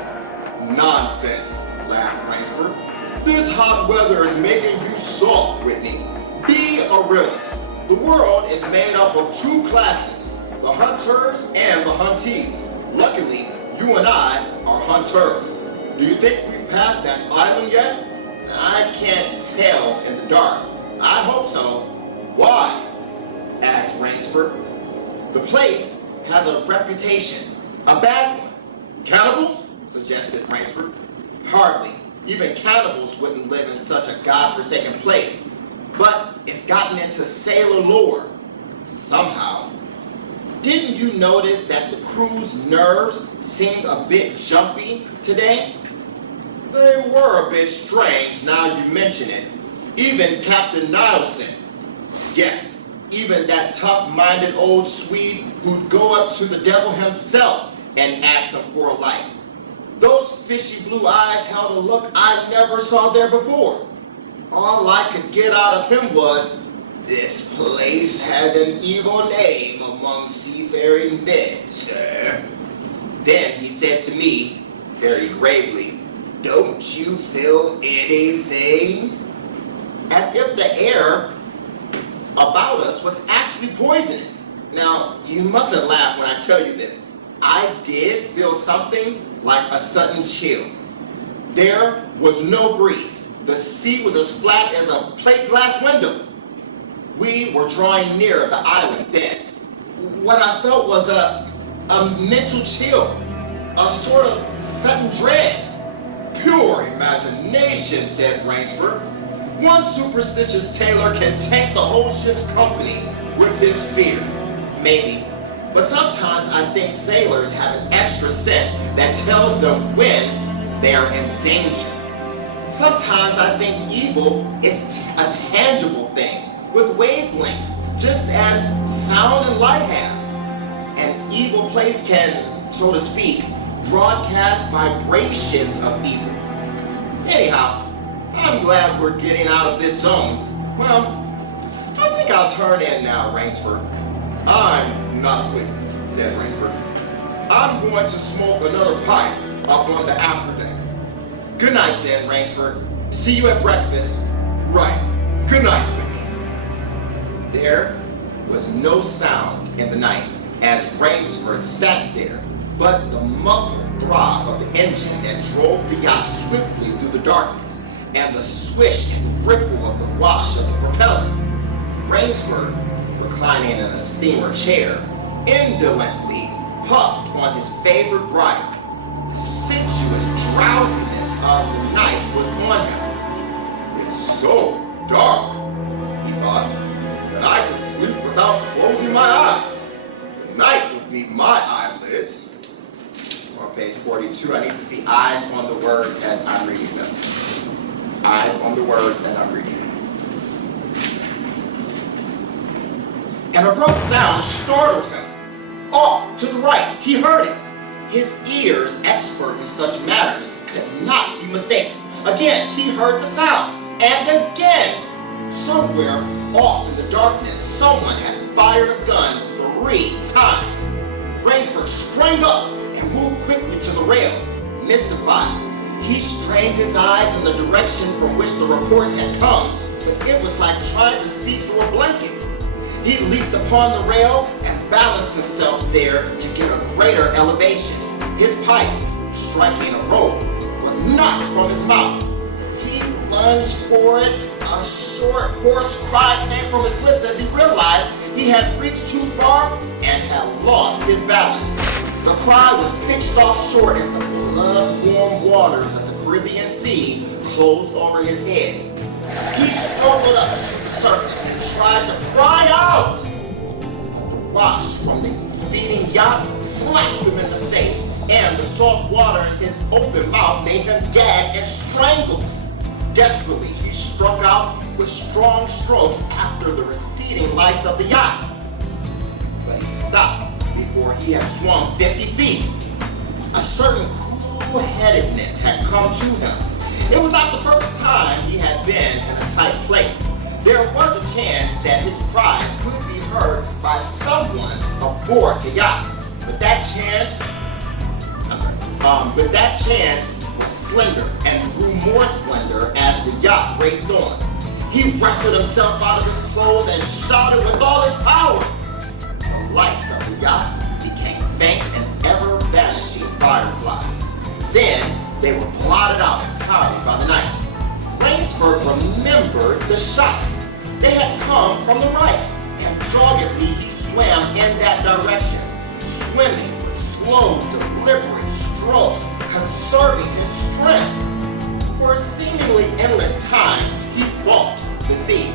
Nonsense, laughed Rainsford. This hot weather is making you soft, Whitney. Be a realist. The world is made up of 2 classes, the hunters and the huntees. Luckily, you and I are hunters. Do you think we've passed that island yet? I can't tell in the dark. I hope so. Why? Asked Rainsford. The place has a reputation, a bad one. Cannibals? Suggested Rainsford. Hardly. Even cannibals wouldn't live in such a godforsaken place. But it's gotten into sailor lore. Somehow. Didn't you notice that the crew's nerves seemed a bit jumpy today? They were a bit strange now you mention it. Even Captain Nielsen. Yes, even that tough-minded old Swede who'd go up to the devil himself and ask him for a light. Those fishy blue eyes held a look I never saw there before. All I could get out of him was, this place has an evil name among seafaring men, sir. Then he said to me, very gravely, don't you feel anything? As if the air about us was actually poisonous. Now, you mustn't laugh when I tell you this. I did feel something like a sudden chill. There was no breeze. The sea was as flat as a plate glass window. We were drawing near the island then. What I felt was a mental chill, a sort of sudden dread. Pure imagination, said Rainsford. One superstitious tailor can tank the whole ship's company with his fear. Maybe. But sometimes I think sailors have an extra sense that tells them when they are in danger. Sometimes I think evil is a tangible thing with wavelengths, just as sound and light have. An evil place can, so to speak, broadcast vibrations of evil. Anyhow, I'm glad we're getting out of this zone. Well, I think I'll turn in now, Rainsford. I'm not sleeping, said Rainsford. I'm going to smoke another pipe up on the afterdeck. Good night then, Rainsford. See you at breakfast. Right. Good night, Whitney. There was no sound in the night as Rainsford sat there, but the muffled throb of the engine that drove the yacht swiftly through the darkness and the swish and ripple of the wash of the propeller. Rainsford, reclining in a steamer chair, indolently puffed on his favorite bridle. The sensuous drowsiness of the night was on him. It's so dark, he thought, that I could sleep without closing my eyes. The night would be my eyelids. On page 42, I need to see eyes on the words as I'm reading them. Eyes on the words as I'm reading them. An abrupt sound startled him. Off to the right, he heard it. His ears, expert in such matters, could not be mistaken. Again, he heard the sound. And again, somewhere off in the darkness, someone had fired a gun 3 times. Rainsford sprang up and moved quickly to the rail. Mystified, he strained his eyes in the direction from which the reports had come, but it was like trying to see through a blanket. He leaped upon the rail and balanced himself there to get a greater elevation. His pipe, striking a rope, was knocked from his mouth. He lunged for it. A short, hoarse cry came from his lips as he realized he had reached too far and had lost his balance. The cry was pitched off short as the blood-warm waters of the Caribbean Sea closed over his head. He struggled up to the surface and tried to cry out. But the wash from the speeding yacht slapped him in the face, and the salt water in his open mouth made him gag and strangle. Desperately, he struck out with strong strokes after the receding lights of the yacht. But he stopped before he had swum 50 feet. A certain cool-headedness had come to him. It was not the first time he had been in a tight place. There was a chance that his cries could be heard by someone aboard the yacht. But that chance was slender and grew more slender as the yacht raced on. He wrestled himself out of his clothes and shouted with all his power. The lights of the yacht became faint and ever-vanishing fireflies. Then they were blotted out entirely by the night. Rainsford remembered the shots. They had come from the right, and doggedly he swam in that direction, swimming with slow, deliberate strokes, conserving his strength. For a seemingly endless time, he walked the sea.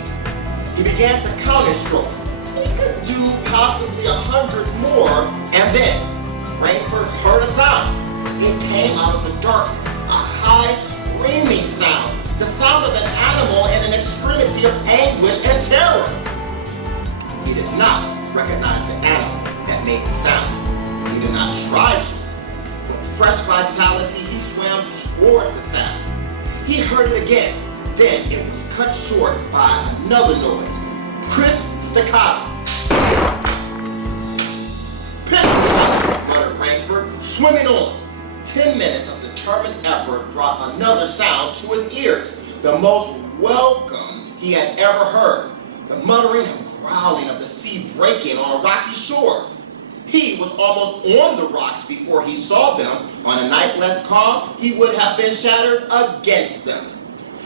He began to count his strokes. He could do possibly 100 more, and then Rainsford heard a sound. It came out of the darkness, a high screaming sound, the sound of an animal in an extremity of anguish and terror. He did not recognize the animal that made the sound. He did not try to. With fresh vitality, he swam toward the sound. He heard it again. Then it was cut short by another noise. Crisp staccato. Pistol shot, muttered Rainsford, swimming on. 10 minutes of determined effort brought another sound to his ears, the most welcome he had ever heard, the muttering and growling of the sea breaking on a rocky shore. He was almost on the rocks before he saw them. On a night less calm, he would have been shattered against them.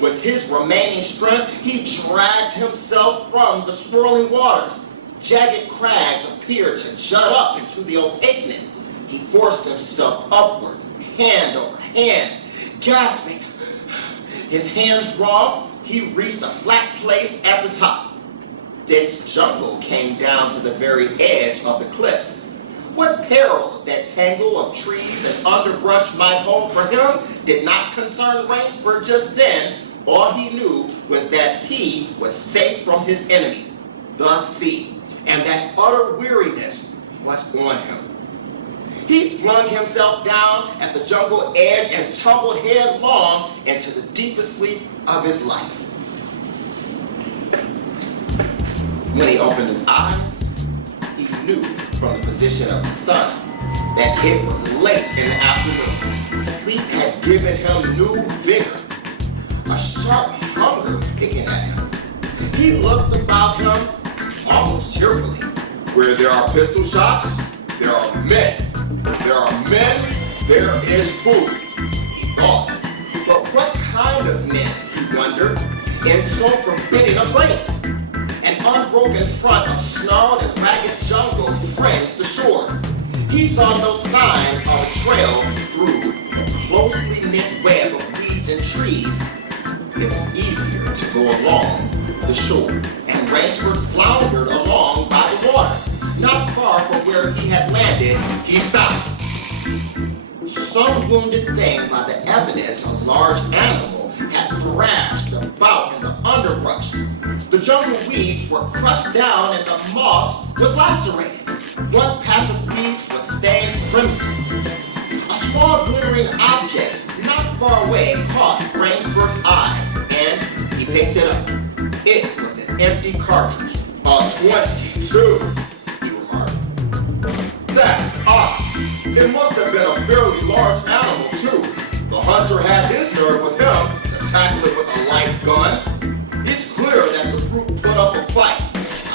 With his remaining strength, he dragged himself from the swirling waters. Jagged crags appeared to jut up into the opaqueness. He forced himself upward, hand over hand, gasping. His hands raw, he reached a flat place at the top. Dense jungle came down to the very edge of the cliffs. What perils that tangle of trees and underbrush might hold for him did not concern Rainsford just then. All he knew was that he was safe from his enemy, the sea, and that utter weariness was on him. He flung himself down at the jungle edge and tumbled headlong into the deepest sleep of his life. When he opened his eyes, he knew from the position of the sun that it was late in the afternoon. Sleep had given him new vigor. A sharp hunger was picking at him. He looked about him almost cheerfully. Where there are pistol shots, there are men. There are men, there is food, he thought. But what kind of men, he wondered, in so forbidding a place? An unbroken front of snarled and ragged jungle fringed the shore. He saw no sign of a trail through the closely knit web of weeds and trees. It was easier to go along the shore, and Rainsford floundered along by the water. Not far from where he had landed, he stopped. Some wounded thing, by the evidence, a large animal, had thrashed about in the underbrush. The jungle weeds were crushed down and the moss was lacerated. One patch of weeds was stained crimson. A small glittering object not far away caught Rainsford's eye, and he picked it up. It was an empty cartridge. A 22, he remarked. That's odd. It must have been a fairly large animal, too. The hunter had his nerve with him to tackle it with a light gun. It's clear that the brute put up a fight.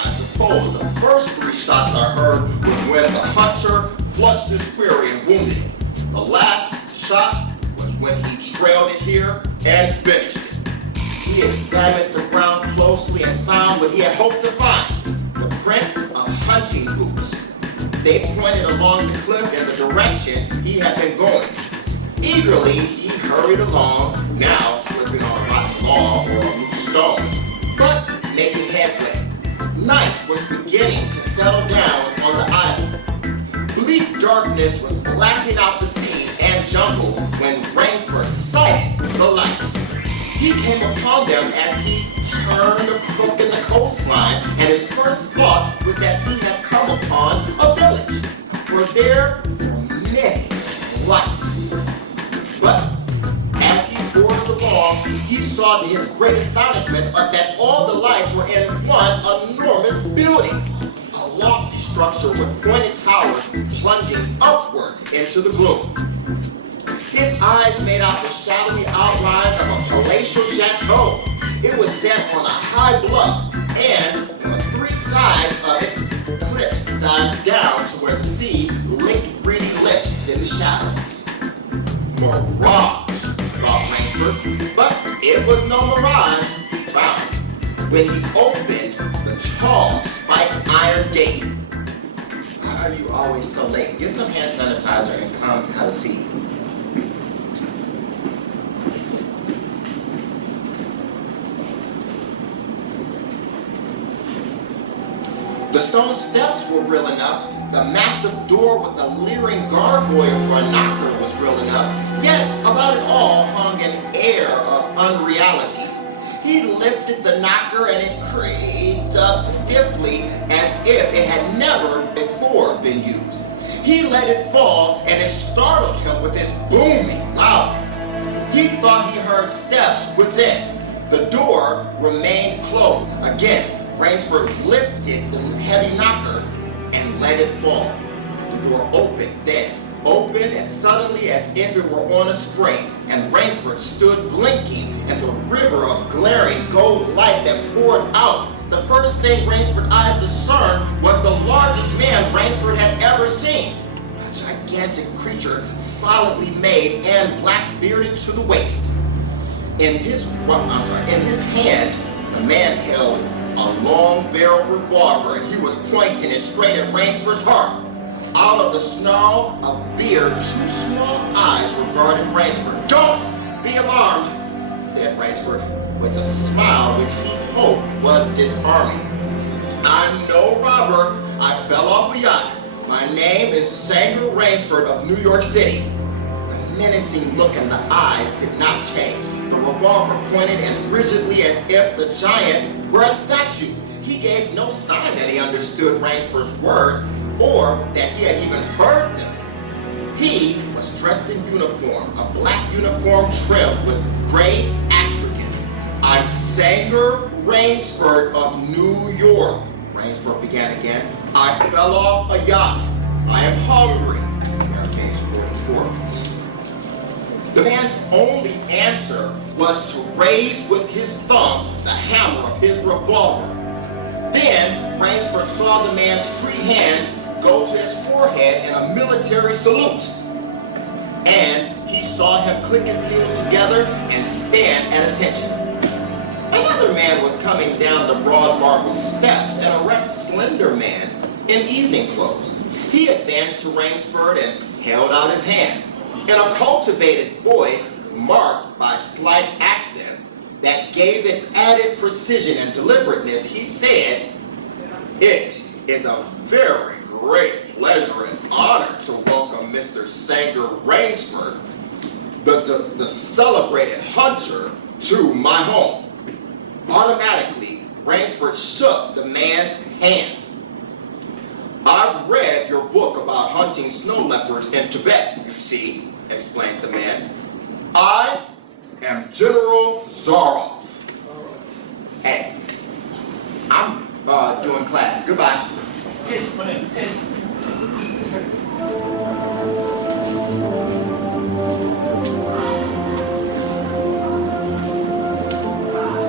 I suppose the first 3 shots I heard was when the hunter flushed his quarry and wounded it. The last shot was when he trailed it here and finished it. He examined the ground closely and found what he had hoped to find, the print of hunting boots. They pointed along the cliff in the direction he had been going. Eagerly, he hurried along, now slipping on a rotten log or a loose stone, but making headway. Night was beginning to settle down on the island. Bleak darkness was blacking out the sea and jungle when Rainsford sighted the lights. He came upon them as he turned a crook in the coastline, and his first thought was that he had come upon a village, for there were many lights. But as he forged along, he saw to his great astonishment that all the lights were in one enormous building, a lofty structure with pointed towers plunging upward into the gloom. His eyes made out the shadowy outlines of a palatial chateau. It was set on a high bluff, and on 3 sides of it, cliffs dived down to where the sea licked greedy lips in the shadows. Mirage, thought Rainsford, but it was no mirage he found when he opened the tall spiked iron gate. Why are you always so late? Get some hand sanitizer and come have a seat. The stone steps were real enough. The massive door with the leering gargoyle for a knocker was real enough. Yet about it all hung an air of unreality. He lifted the knocker and it creaked up stiffly as if it had never before been used. He let it fall and it startled him with its booming loudness. He thought he heard steps within. The door remained closed. Again, Rainsford lifted the heavy knocker and let it fall. The door opened then, opened as suddenly as if it were on a spring, and Rainsford stood blinking in the river of glaring gold light that poured out. The first thing Rainsford's eyes discerned was the largest man Rainsford had ever seen. A gigantic creature, solidly made and black-bearded to the waist. In his hand, the man held a long-barreled revolver, and he was pointing it straight at Rainsford's heart. Out of the snarl of beard, 2 small eyes regarded Rainsford. "Don't be alarmed," said Rainsford, with a smile which he hoped was disarming. "I'm no robber. I fell off a yacht. My name is Sanger Rainsford of New York City." The menacing look in the eyes did not change. The revolver pointed as rigidly as if the giant were a statue. He gave no sign that he understood Rainsford's words or that he had even heard them. He was dressed in uniform, a black uniform trimmed with gray astrakhan. "I'm Sanger Rainsford of New York," Rainsford began again. "I fell off a yacht. I am hungry." Page 44. The man's only answer was to raise with his thumb the hammer of his revolver. Then Rainsford saw the man's free hand go to his forehead in a military salute. And he saw him click his heels together and stand at attention. Another man was coming down the broad marble steps, an erect, slender man in evening clothes. He advanced to Rainsford and held out his hand. In a cultivated voice marked by slight accent that gave it added precision and deliberateness, he said, "It is a very great pleasure and honor to welcome Mr. Sanger Rainsford, the celebrated hunter, to my home." Automatically, Rainsford shook the man's hand. "I've read your book about hunting snow leopards in Tibet, you see," explained the man. "I am General Zaroff. Hey, I'm doing class. Goodbye."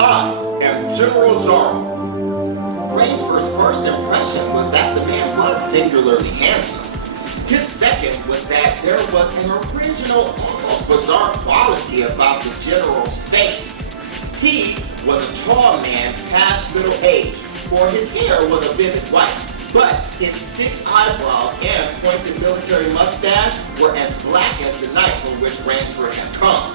"I am General Zaroff." Rainsford's first impression was that the man was singularly handsome. His second was that there was an original, almost bizarre quality about the general's face. He was a tall man past middle age, for his hair was a vivid white, but his thick eyebrows and pointed military mustache were as black as the night from which Rainsford had come.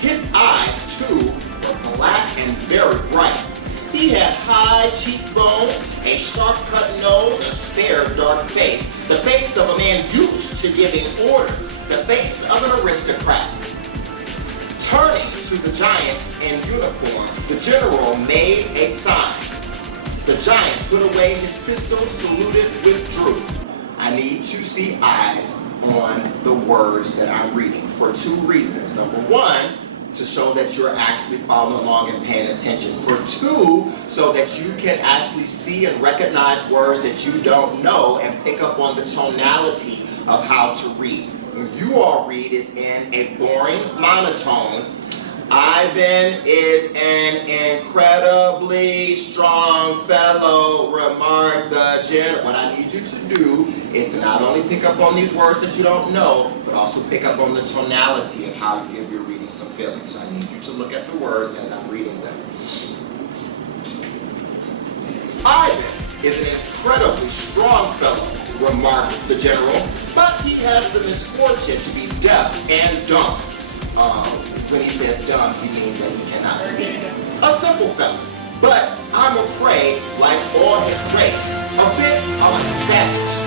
His eyes, too, were black and very bright. He had high cheekbones, a sharp-cut nose, a spare, dark face, the face of a man used to giving orders, the face of an aristocrat. Turning to the giant in uniform, the general made a sign. The giant put away his pistol, saluted, withdrew. I need to see eyes on the words that I'm reading for two reasons. Number one, to show that you're actually following along and paying attention. For two, so that you can actually see and recognize words that you don't know and pick up on the tonality of how to read. When you all read is in a boring monotone. "Ivan is an incredibly strong fellow," remarked the general. What I need you to do is to not only pick up on these words that you don't know, but also pick up on the tonality of how you give your reading some feeling. So I need you to look at the words as I'm reading them. "Ivan is an incredibly strong fellow," remarked the general, "but he has the misfortune to be deaf and dumb." When he says dumb, he means that he cannot speak. "A simple fellow, but I'm afraid, like all his race, a bit of a savage."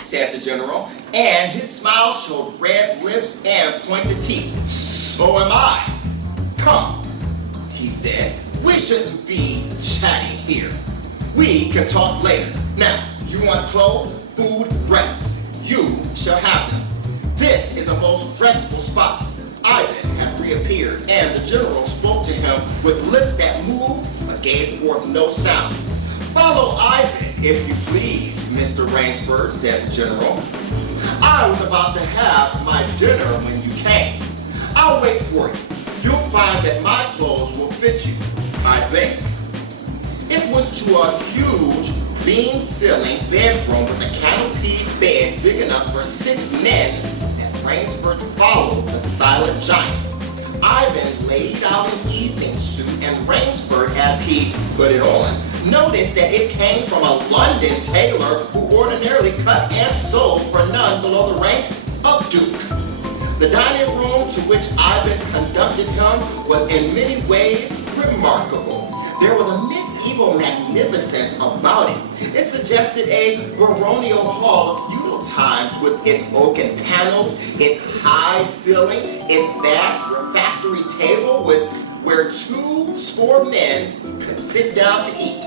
Said the general, and his smile showed red lips and pointed teeth. "So am I. Come," he said, "we shouldn't be chatting here. We can talk later. Now, you want clothes, food, rest. You shall have them. This is a most restful spot." Ivan had reappeared, and the general spoke to him with lips that moved but gave forth no sound. "Follow Ivan, if you please, Mr. Rainsford," said the general. "I was about to have my dinner when you came. I'll wait for you. You'll find that my clothes will fit you, I think." It was to a huge beam-ceiling bedroom with a canopied bed big enough for 6 men that Rainsford followed the silent giant. Ivan laid out an evening suit, and Rainsford, as he put it on, noticed that it came from a London tailor who ordinarily cut and sewed for none below the rank of duke. The dining room to which Ivan conducted him was in many ways remarkable. There was a medieval magnificence about it. It suggested a baronial hall of feudal times with its oaken panels, its high ceiling, its vast refectory table where 2 men could sit down to eat.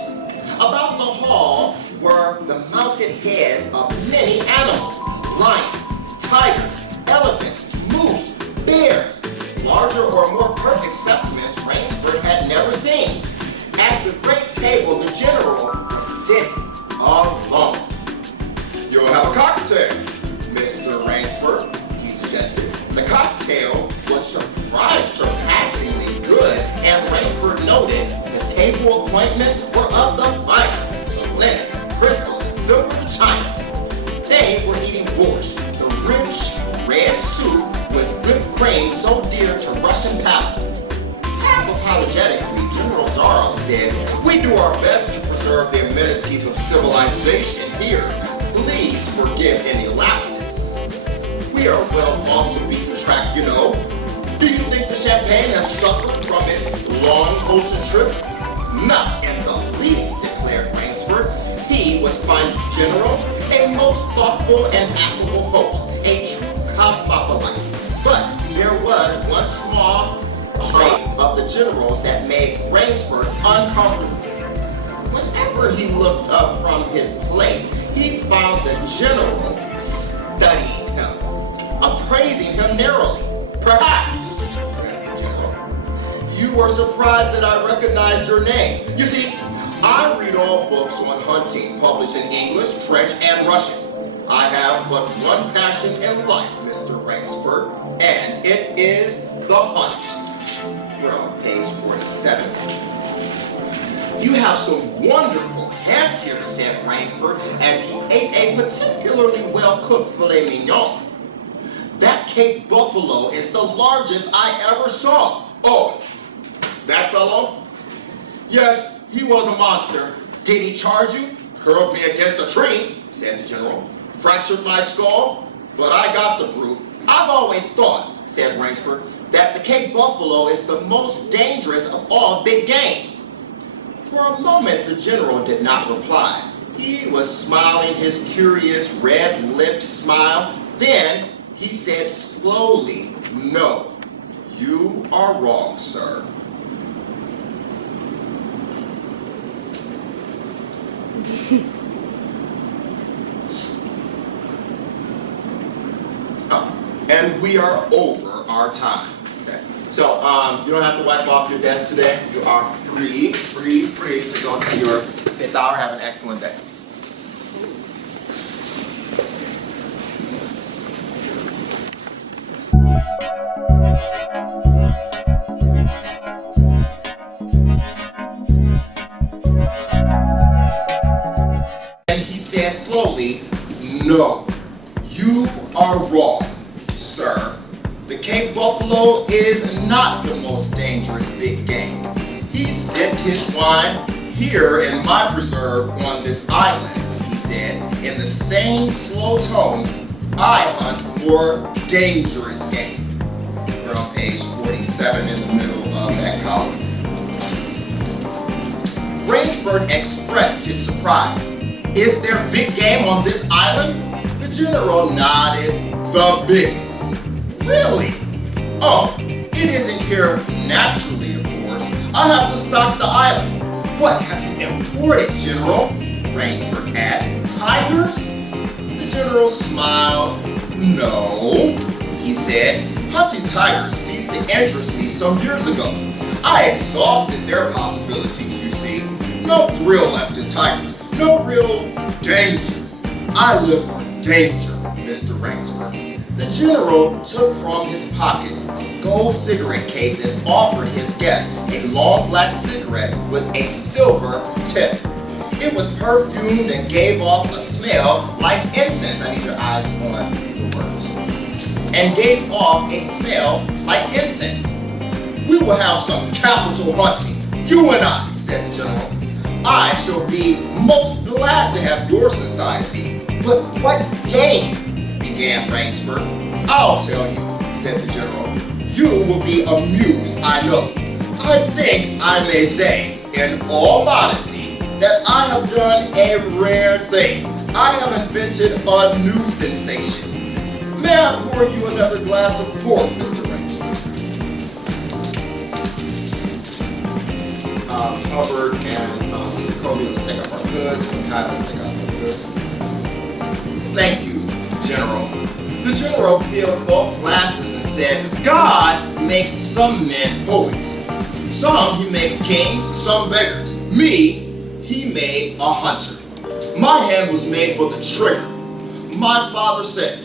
About the hall were the mounted heads of many animals: lions, tigers, elephants, moose, bears, larger or more perfect specimens Rainsford had never seen. At the great table, the general was sitting alone. "You'll have a cocktail, Mr. Rainsford," he suggested. The cocktail was surpassingly good, and Rainsford noted the table appointments were of the finest: the linen, crystal, the silver, the china. They were eating borscht, the rich red soup with whipped cream so dear to Russian palates. Half apologetically, General Zarov said, "We do our best to preserve the amenities of civilization here. Please forgive any lapses. We are well off the beaten track, you know. Do you think the champagne has suffered from its long ocean trip?" "Not in the least," declared Rainsford. He was fine general, a most thoughtful and affable host, a true cosmopolite. But there was one small trait of the general's that made Rainsford uncomfortable. Whenever he looked up from his plate, he found the general studying him, appraising him narrowly. "Perhaps," said the general, "you are surprised that I recognized your name. You see, I read all books on hunting published in English, French, and Russian. I have but one passion in life, Mr. Rainsford, and it is the hunt." We're on page 47. "You have some wonderful heads here," said Rainsford as he ate a particularly well-cooked filet mignon. "That Cape buffalo is the largest I ever saw." "Oh, that fellow?" "Yes, he was a monster." "Did he charge you?" "Hurled me against a tree," said the general. "Fractured my skull, but I got the brute." "I've always thought," said Rainsford, "that the Cape buffalo is the most dangerous of all big game." For a moment, the general did not reply. He was smiling his curious red-lipped smile. Then he said slowly, "No, you are wrong, sir." And we are over our time. Okay. So you don't have to wipe off your desk today. You are free to go to your 5th hour. Have an excellent day. And he said slowly, "No, you are wrong, sir. The Cape buffalo is not the most dangerous big game. He sipped his wine here in my preserve on this island," he said in the same slow tone. "I hunt more dangerous game." We're on page 47 in the middle of that column. Rainsford expressed his surprise. "Is there big game on this island?" The general nodded. "The biggest." "Really?" "Oh, it isn't here naturally, of course. I have to stock the island." "What have you imported, General?" Rainsford asked. "Tigers?" The general smiled. "No," he said. "Hunting tigers ceased to interest me some years ago. I exhausted their possibilities, you see. No thrill left in tigers. No real danger. I live for danger, Mr. Rainsford." The general took from his pocket a gold cigarette case and offered his guest a long black cigarette with a silver tip. It was perfumed and gave off a smell like incense. I need your eyes on the words. And gave off a smell like incense. "We will have some capital hunting, you and I," said the general. "I shall be most glad to have your society." "But what game?" began Rainsford. "I'll tell you," said the general. "You will be amused, I know. I think I may say, in all modesty, that I have done a rare thing. I have invented a new sensation. May I pour you another glass of port, Mr. Ranger? Hubbard and Mr. Kobe, let's take off our hoods. Makai, let's take off our hoods. Thank you, General. The General filled both glasses and said, God makes some men poets. Some he makes kings, some beggars. Me, he made a hunter. My hand was made for the trigger. My father said,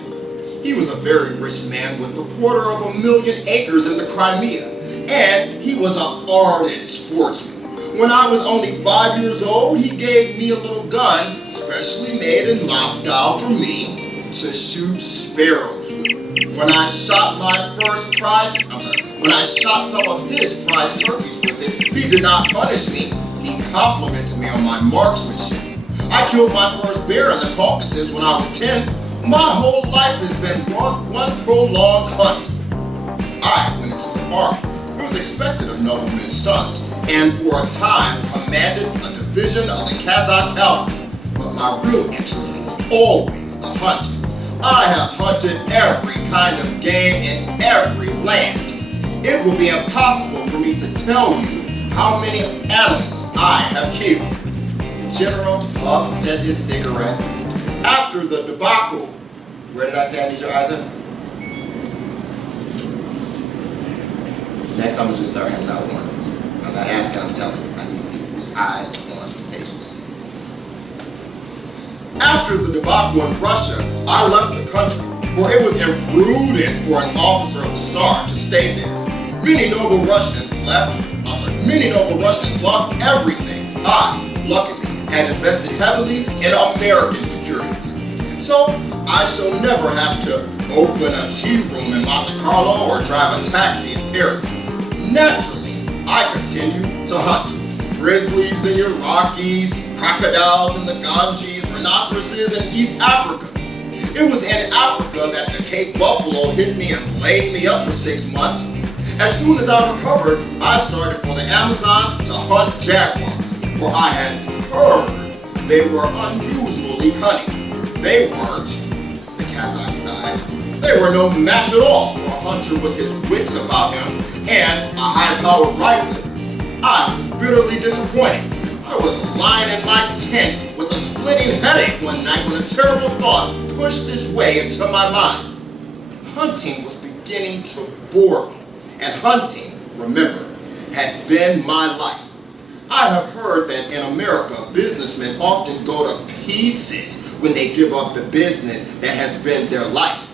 he was a very rich man with 250,000 acres in the Crimea, and he was an ardent sportsman. When I was only 5 years old, he gave me a little gun, specially made in Moscow for me, to shoot sparrows with. When I shot some of his prize turkeys with it, he did not punish me. He complimented me on my marksmanship. I killed my first bear in the Caucasus when I was 10. My whole life has been one prolonged hunt. I went into the army. It was expected of noblemen's sons, and for a time commanded a division of the Kazakh cavalry. But my real interest was always the hunt. I have hunted every kind of game in every land. It will be impossible for me to tell you how many animals I have killed. The General puffed at his cigarette. After the debacle, where did I say I need your eyes at? Next, I'm going to just start handing out warnings. I'm not asking, I'm telling you. I need people's eyes on pages. After the debacle in Russia, I left the country, for it was imprudent for an officer of the Tsar to stay there. Many noble Russians lost everything. I, luckily, had invested heavily in American securities. So, I shall never have to open a tea room in Monte Carlo or drive a taxi in Paris. Naturally, I continue to hunt. Grizzlies in your Rockies, crocodiles in the Ganges, rhinoceroses in East Africa. It was in Africa that the Cape Buffalo hit me and laid me up for 6 months. As soon as I recovered, I started for the Amazon to hunt jaguars, for I had heard they were unusually cunning. They weren't, the Kazakh side. They were no match at all for a hunter with his wits about him and a high-powered rifle. I was bitterly disappointed. I was lying in my tent with a splitting headache one night when a terrible thought pushed its way into my mind. Hunting was beginning to bore me. And hunting, remember, had been my life. I have heard that in America, businessmen often go to pieces when they give up the business that has been their life.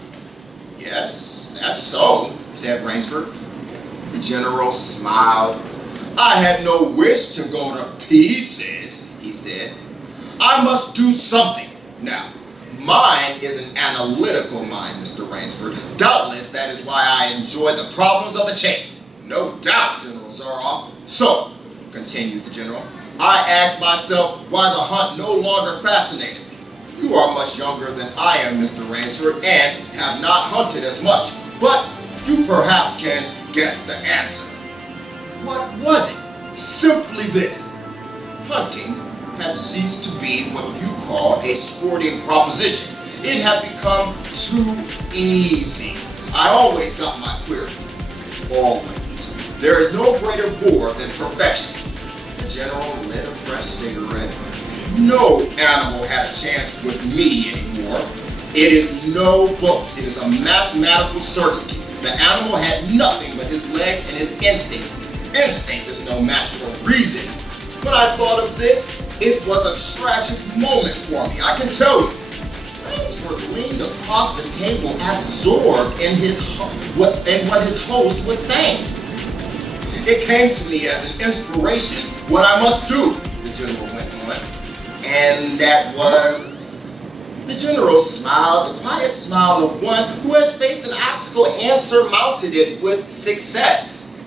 Yes, that's so, said Rainsford. The General smiled. I had no wish to go to pieces, he said. I must do something. Now, mine is an analytical mind, Mr. Rainsford. Doubtless that is why I enjoy the problems of the chase. No doubt, General Zaroff. So, continued the General, I asked myself why the hunt no longer fascinated me. You are much younger than I am, Mr. Rainsford, and have not hunted as much. But you perhaps can guess the answer. What was it? Simply this. Hunting had ceased to be what you call a sporting proposition. It had become too easy. I always got my query. Always. There is no greater bore than perfection. The General lit a fresh cigarette. No animal had a chance with me anymore. It is no boast. It is a mathematical certainty. The animal had nothing but his legs and his instinct. Instinct is no match for reason. When I thought of this, it was a tragic moment for me, I can tell you. Rainsford leaned across the table, absorbed in what his host was saying. It came to me as an inspiration what I must do, the General went on. And that was... The General smiled, the quiet smile of one who has faced an obstacle and surmounted it with success.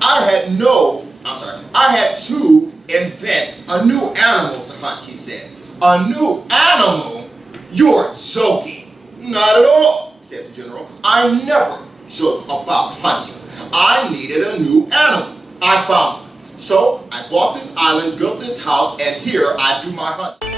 I had to invent a new animal to hunt, he said. A new animal? You're joking. Not at all, said the General. I never joke about hunting. I needed a new animal. I found one. So I bought this island, built this house, and here I do my hunting.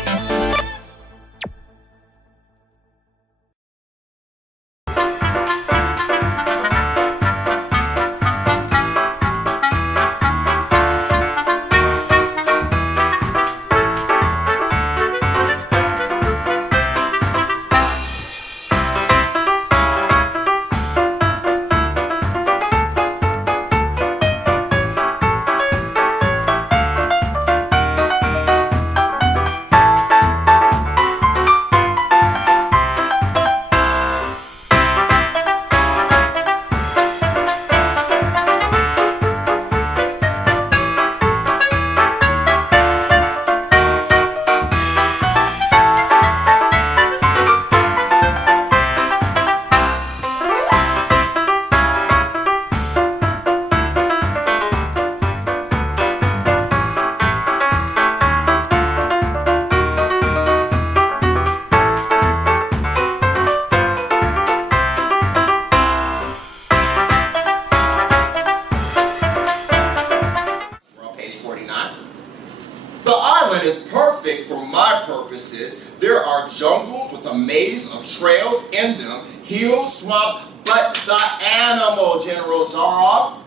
land is perfect for my purposes. There are jungles with a maze of trails in them, hills, swamps, but the animal, General Zaroff.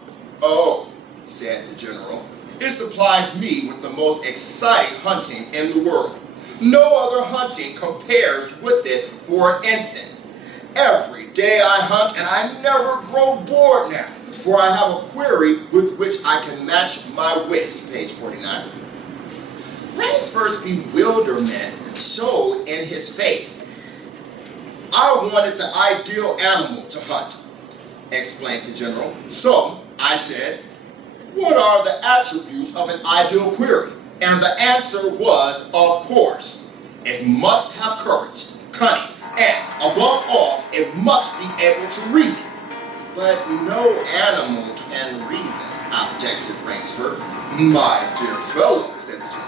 Oh, said the general, it supplies me with the most exciting hunting in the world. No other hunting compares with it for an instant. Every day I hunt and I never grow bored now, for I have a query with which I can match my wits, page 49. Rainsford's bewilderment showed in his face. I wanted the ideal animal to hunt, explained the general. So I said, what are the attributes of an ideal query? And the answer was, of course, it must have courage, cunning, and above all, it must be able to reason. But no animal can reason, objected Rainsford. My dear fellow, said the general,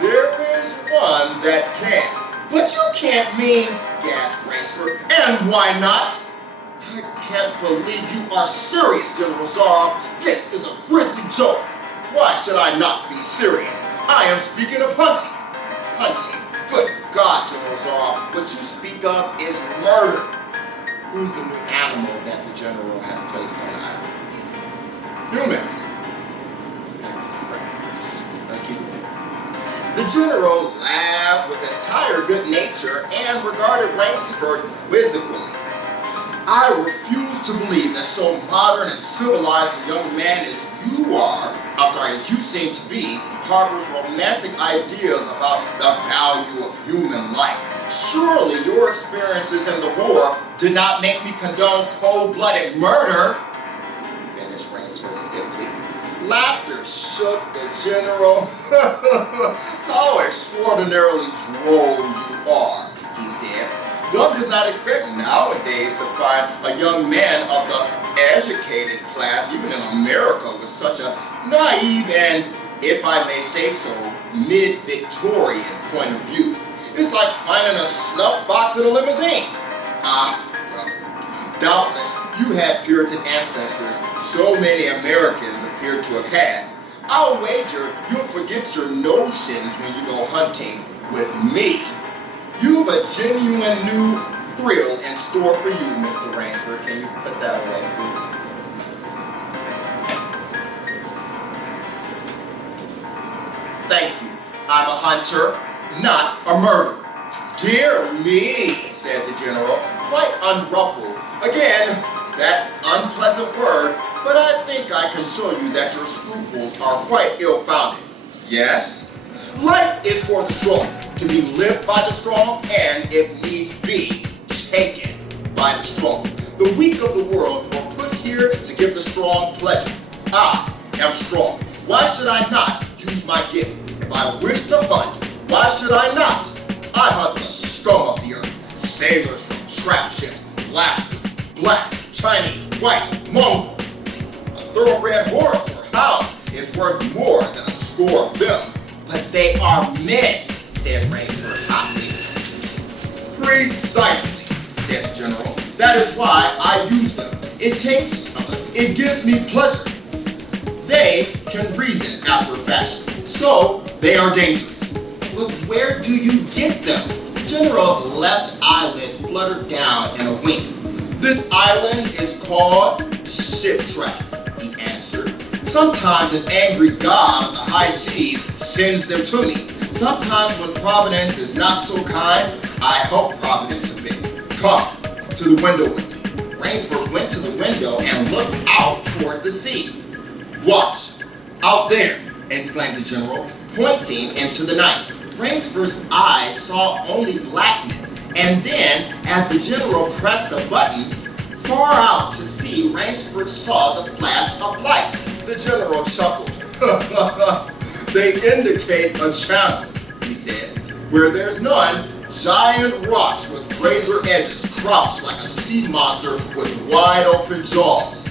there is one that can. But you can't mean, gasped Rainsford, and why not? I can't believe you are serious, General Zaroff. This is a grisly joke. Why should I not be serious? I am speaking of hunting. Hunting? Good God, General Zaroff, what you speak of is murder. Who's the new animal that the general has placed on the island? Humans. Right. Let's keep it moving. The general laughed with entire good nature and regarded Rainsford quizzically. I refuse to believe that so modern and civilized a young man as you seem to be, harbors romantic ideas about the value of human life. Surely your experiences in the war did not make me condone cold-blooded murder, finished Rainsford stiffly. Laughter shook the general. How extraordinarily droll you are, he said. One does not expect nowadays to find a young man of the educated class, even in America, with such a naive and, if I may say so, mid-Victorian point of view. It's like finding a snuff box in a limousine. Well, doubtless you had Puritan ancestors so many Americans appear to have had. I'll wager you'll forget your notions when you go hunting with me. You've a genuine new thrill in store for you, Mr. Rainsford. Can you put that away, please? Thank you. I'm a hunter, not a murderer. Dear me, said the general, quite unruffled. Again, that unpleasant word, but I think I can show you that your scruples are quite ill-founded. Yes? Life is for the strong, to be lived by the strong, and if needs be, taken by the strong. The weak of the world were put here to give the strong pleasure. I am strong. Why should I not use my gift? If I wish to hunt, why should I not? I hunt the scum of the earth. Sailors from trap ships, lassos, blacks, Chinese, whites, Mongols. A thoroughbred horse or hound is worth more than a score of them. But they are men, said Rainsford hotly. Precisely, said the general. That is why I use them. It gives me pleasure. They can reason after a fashion, so they are dangerous. But where do you get them? The general's left eyelid fluttered down in a wink. This island is called Shiptrack, he answered. Sometimes an angry god of the high seas sends them to me. Sometimes when Providence is not so kind, I help Providence a bit. Come to the window with me. Rainsford went to the window and looked out toward the sea. Watch, out there, exclaimed the general, pointing into the night. Rainsford's eyes saw only blackness, and then, as the general pressed the button, far out to sea, Rainsford saw the flash of lights. The general chuckled. They indicate a channel, he said. Where there's none, giant rocks with razor edges crouch like a sea monster with wide open jaws.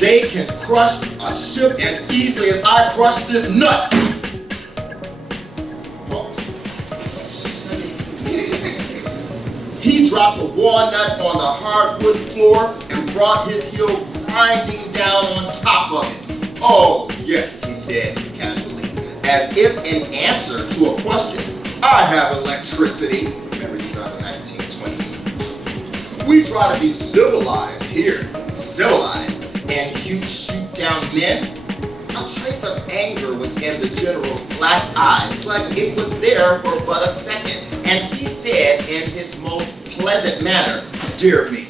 They can crush a ship as easily as I crush this nut. Pause. He dropped the walnut on the hardwood floor and brought his heel grinding down on top of it. Oh, yes, he said casually. as if in answer to a question. I have electricity. Remember, these are the 1920s. We try to be civilized here, civilized, and you shoot down men? A trace of anger was in the general's black eyes, but it was there for but a second, and he said in his most pleasant manner, "Dear me,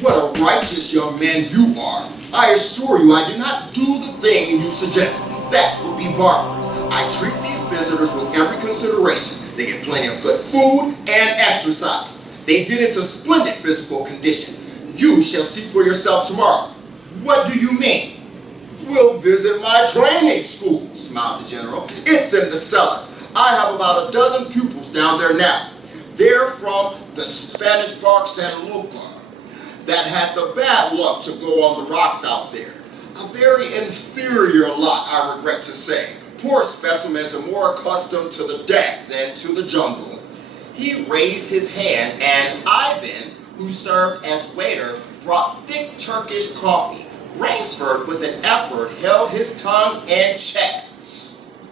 what a righteous young man you are. I assure you I do not do the thing you suggest. That would be barbarous. I treat these visitors with every consideration. They get plenty of good food and exercise. They get into splendid physical condition. You shall see for yourself tomorrow." "What do you mean?" "We'll visit my training school," smiled the general. "It's in the cellar. I have about a dozen pupils down there now. They're from the Spanish bark San Lucar that had the bad luck to go on the rocks out there. A very inferior lot, I regret to say. Poor specimens are more accustomed to the deck than to the jungle." He raised his hand, and Ivan, who served as waiter, brought thick Turkish coffee. Rainsford, with an effort, held his tongue in check.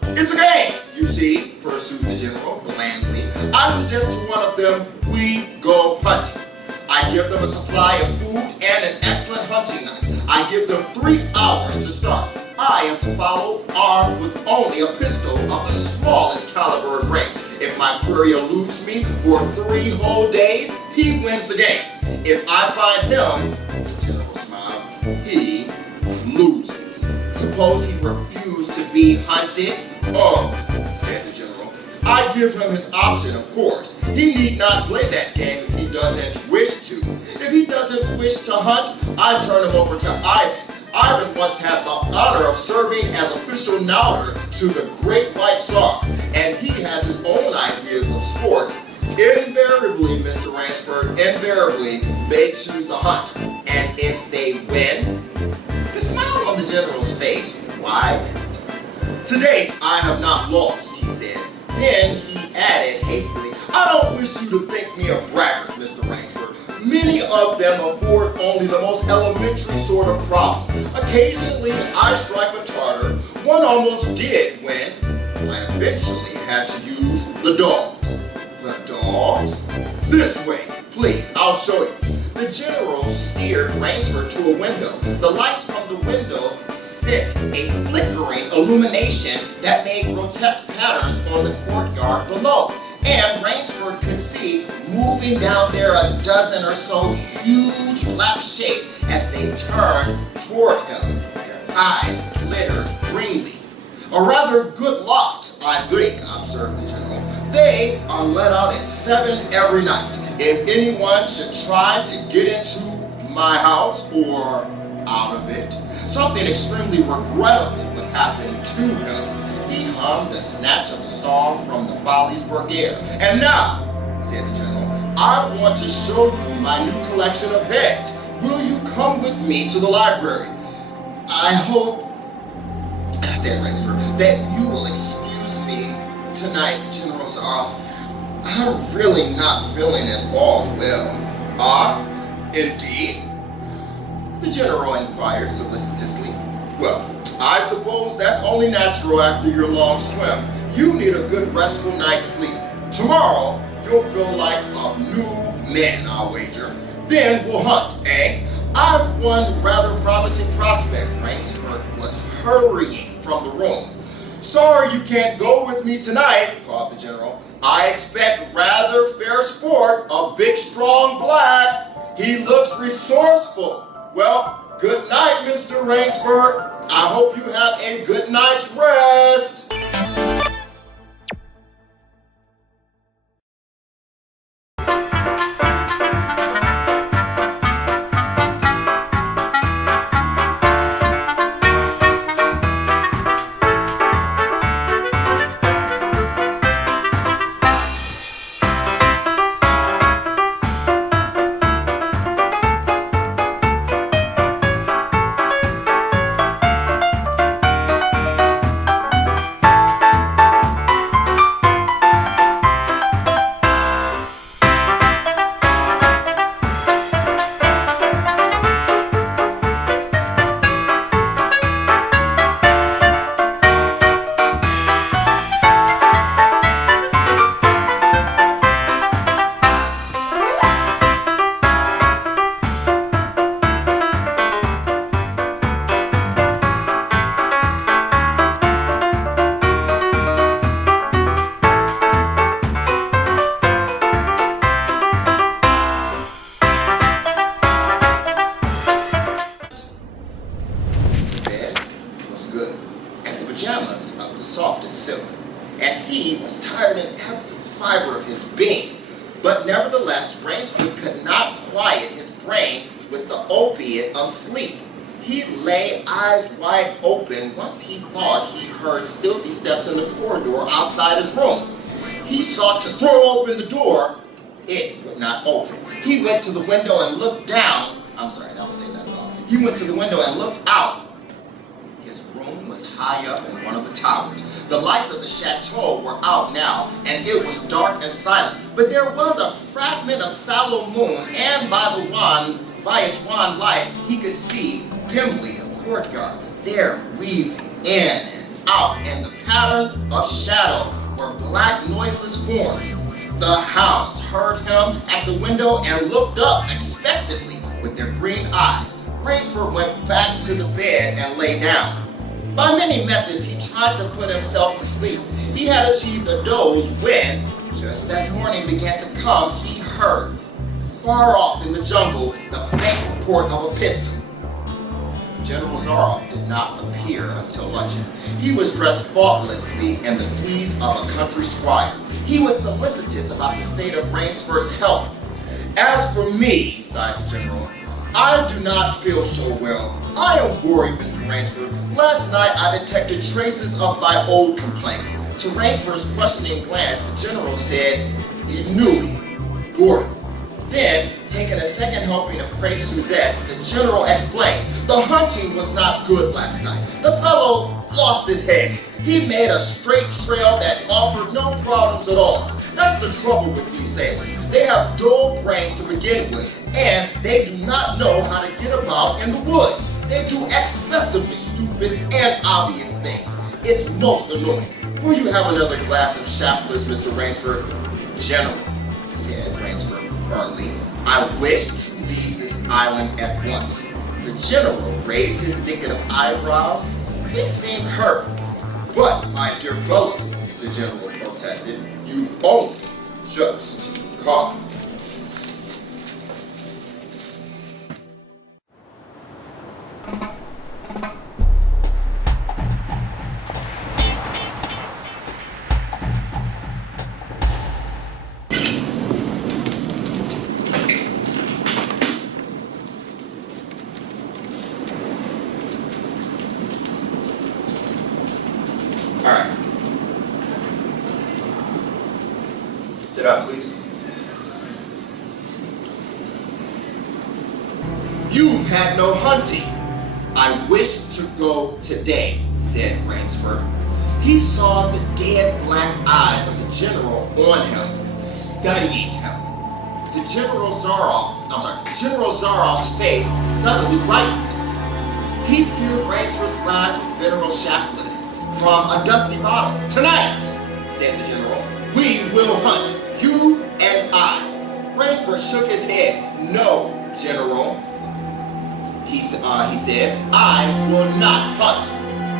"It's a game, you see," pursued the general blandly. "I suggest to one of them we go hunting. I give them a supply of food and an excellent hunting knife. I give them 3 hours to start. I am to follow armed with only a pistol of the smallest caliber and range. If my courier eludes me for 3 whole days, he wins the game. If I find him," the general smiled, "he loses. Suppose he refused to be hunted?" "Oh," said the general, "I give him his option, of course. He need not play that game if he doesn't wish to. If he doesn't wish to hunt, I turn him over to Ivan. Ivan once had the honor of serving as official nauter to the great white Tsar, and he has his own ideas of sport. Invariably, Mr. Ransford, invariably, they choose the hunt. And if they win?" The smile on the general's face widened. "To date, I have not lost," he said. Then he added hastily, "I don't wish you to think me a braggart, Mr. Ransford. Many of them afford only the most elementary sort of problem. Occasionally, I strike a Tartar. One almost did when I eventually had to use the dogs." "The dogs? This way, please, I'll show you." The general steered Rainsford to a window. The lights from the windows sent a flickering illumination that made grotesque patterns on the courtyard below. And Rainsford could see moving down there a dozen or so huge black shapes as they turned toward him. Their eyes glittered greenly. "A rather good lot, I think," observed the general. "They are let out at 7 every night. If anyone should try to get into my house or out of it, something extremely regrettable would happen to him." He hummed a snatch of a song from the Follies Burgher. "And now," said the general, "I want to show you my new collection of heads. Will you come with me to the library? I hope," said Rainsford, "that you will excuse me tonight, General Zaroff. I'm really not feeling at all well." "Ah, indeed?" the general inquired solicitously. "Well, I suppose that's only natural after your long swim. You need a good restful night's sleep. Tomorrow, you'll feel like a new man, I'll wager. Then we'll hunt, eh? I've one rather promising prospect." Rainsford was hurrying from the room. "Sorry you can't go with me tonight," called the general. "I expect rather fair sport, a big strong black. He looks resourceful. Well, good night, Mr. Rainsford. I hope you have a good night's rest." pajamas of the softest silk, and he was tired in every fiber of his being. But nevertheless, Rainsford could not quiet his brain with the opiate of sleep. He lay eyes wide open once he thought he heard stealthy steps in the corridor outside his room. He sought to throw open the door. It would not open. He went to the window and looked down. I'm sorry, I don't say that at all. He went to the window and looked out. His room was high up in one of the towers. The lights of the chateau were out now, and it was dark and silent. But there was a fragment of sallow moon, and by its wan light, he could see dimly the courtyard. There, weaving in and out, and the pattern of shadow were black, noiseless forms. The hounds heard him at the window and looked up expectantly with their green eyes. Rainsford went back to the bed and lay down. By many methods, he tried to put himself to sleep. He had achieved a doze when, just as morning began to come, he heard, far off in the jungle, the faint report of a pistol. General Zaroff did not appear until luncheon. He was dressed faultlessly in the tweeds of a country squire. He was solicitous about the state of Rainsford's health. As for me, sighed the general, I do not feel so well. I am worried, Mr. Rainsford. Last night I detected traces of my old complaint. To Rainsford's questioning glance, the general said, ennui, boredom. Then, taking a second helping of crepe Suzettes, the general explained, the hunting was not good last night. The fellow lost his head. He made a straight trail that offered no problems at all. That's the trouble with these sailors. They have dull brains to begin with, and they do not know how to get about in the woods. They do excessively stupid and obvious things. It's most annoying. Will you have another glass of Shaftless, Mr. Rainsford? General, said Rainsford firmly, I wish to leave this island at once. The general raised his thicket of eyebrows. He seemed hurt. But, my dear fellow, the general protested, you've only just caught. Alright. Sit up, please. You've had no hunting. I wish to go today, said Rainsford. He saw the dead black eyes of the general on him, studying him. General Zaroff's face suddenly brightened. He filled Rainsford's glass with Veneral Shaftless from a dusty bottle. Tonight, said the general, we will hunt, you and I. Rainsford shook his head. No, General, he said, I will not hunt.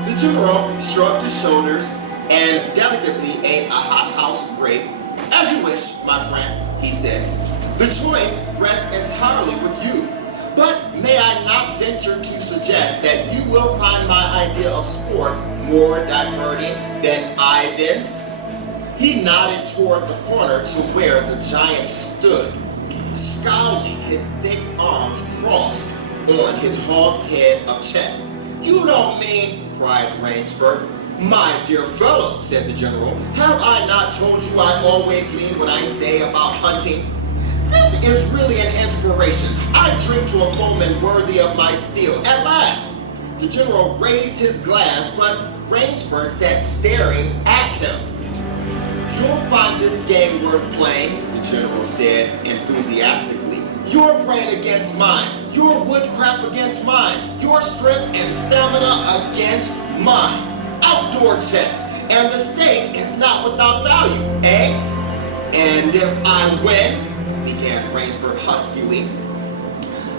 The general shrugged his shoulders and delicately ate a hothouse grape. As you wish, my friend, he said. The choice rests entirely with you. But may I not venture to suggest that you will find my idea of sport more diverting than Ivan's? He nodded toward the corner to where the giant stood, scowling, his thick arms crossed on his hogshead of chest. You don't mean, cried Rainsford. My dear fellow, said the general, have I not told you I always mean what I say about hunting? This is really an inspiration. I drink to a foeman worthy of my steel. At last, the general raised his glass, but Rainsford sat staring at him. You'll find this game worth playing, the general said enthusiastically. Your brain against mine, your woodcraft against mine, your strength and stamina against mine. Outdoor chess, and the stake is not without value, eh? And if I win, began Rainsford huskily,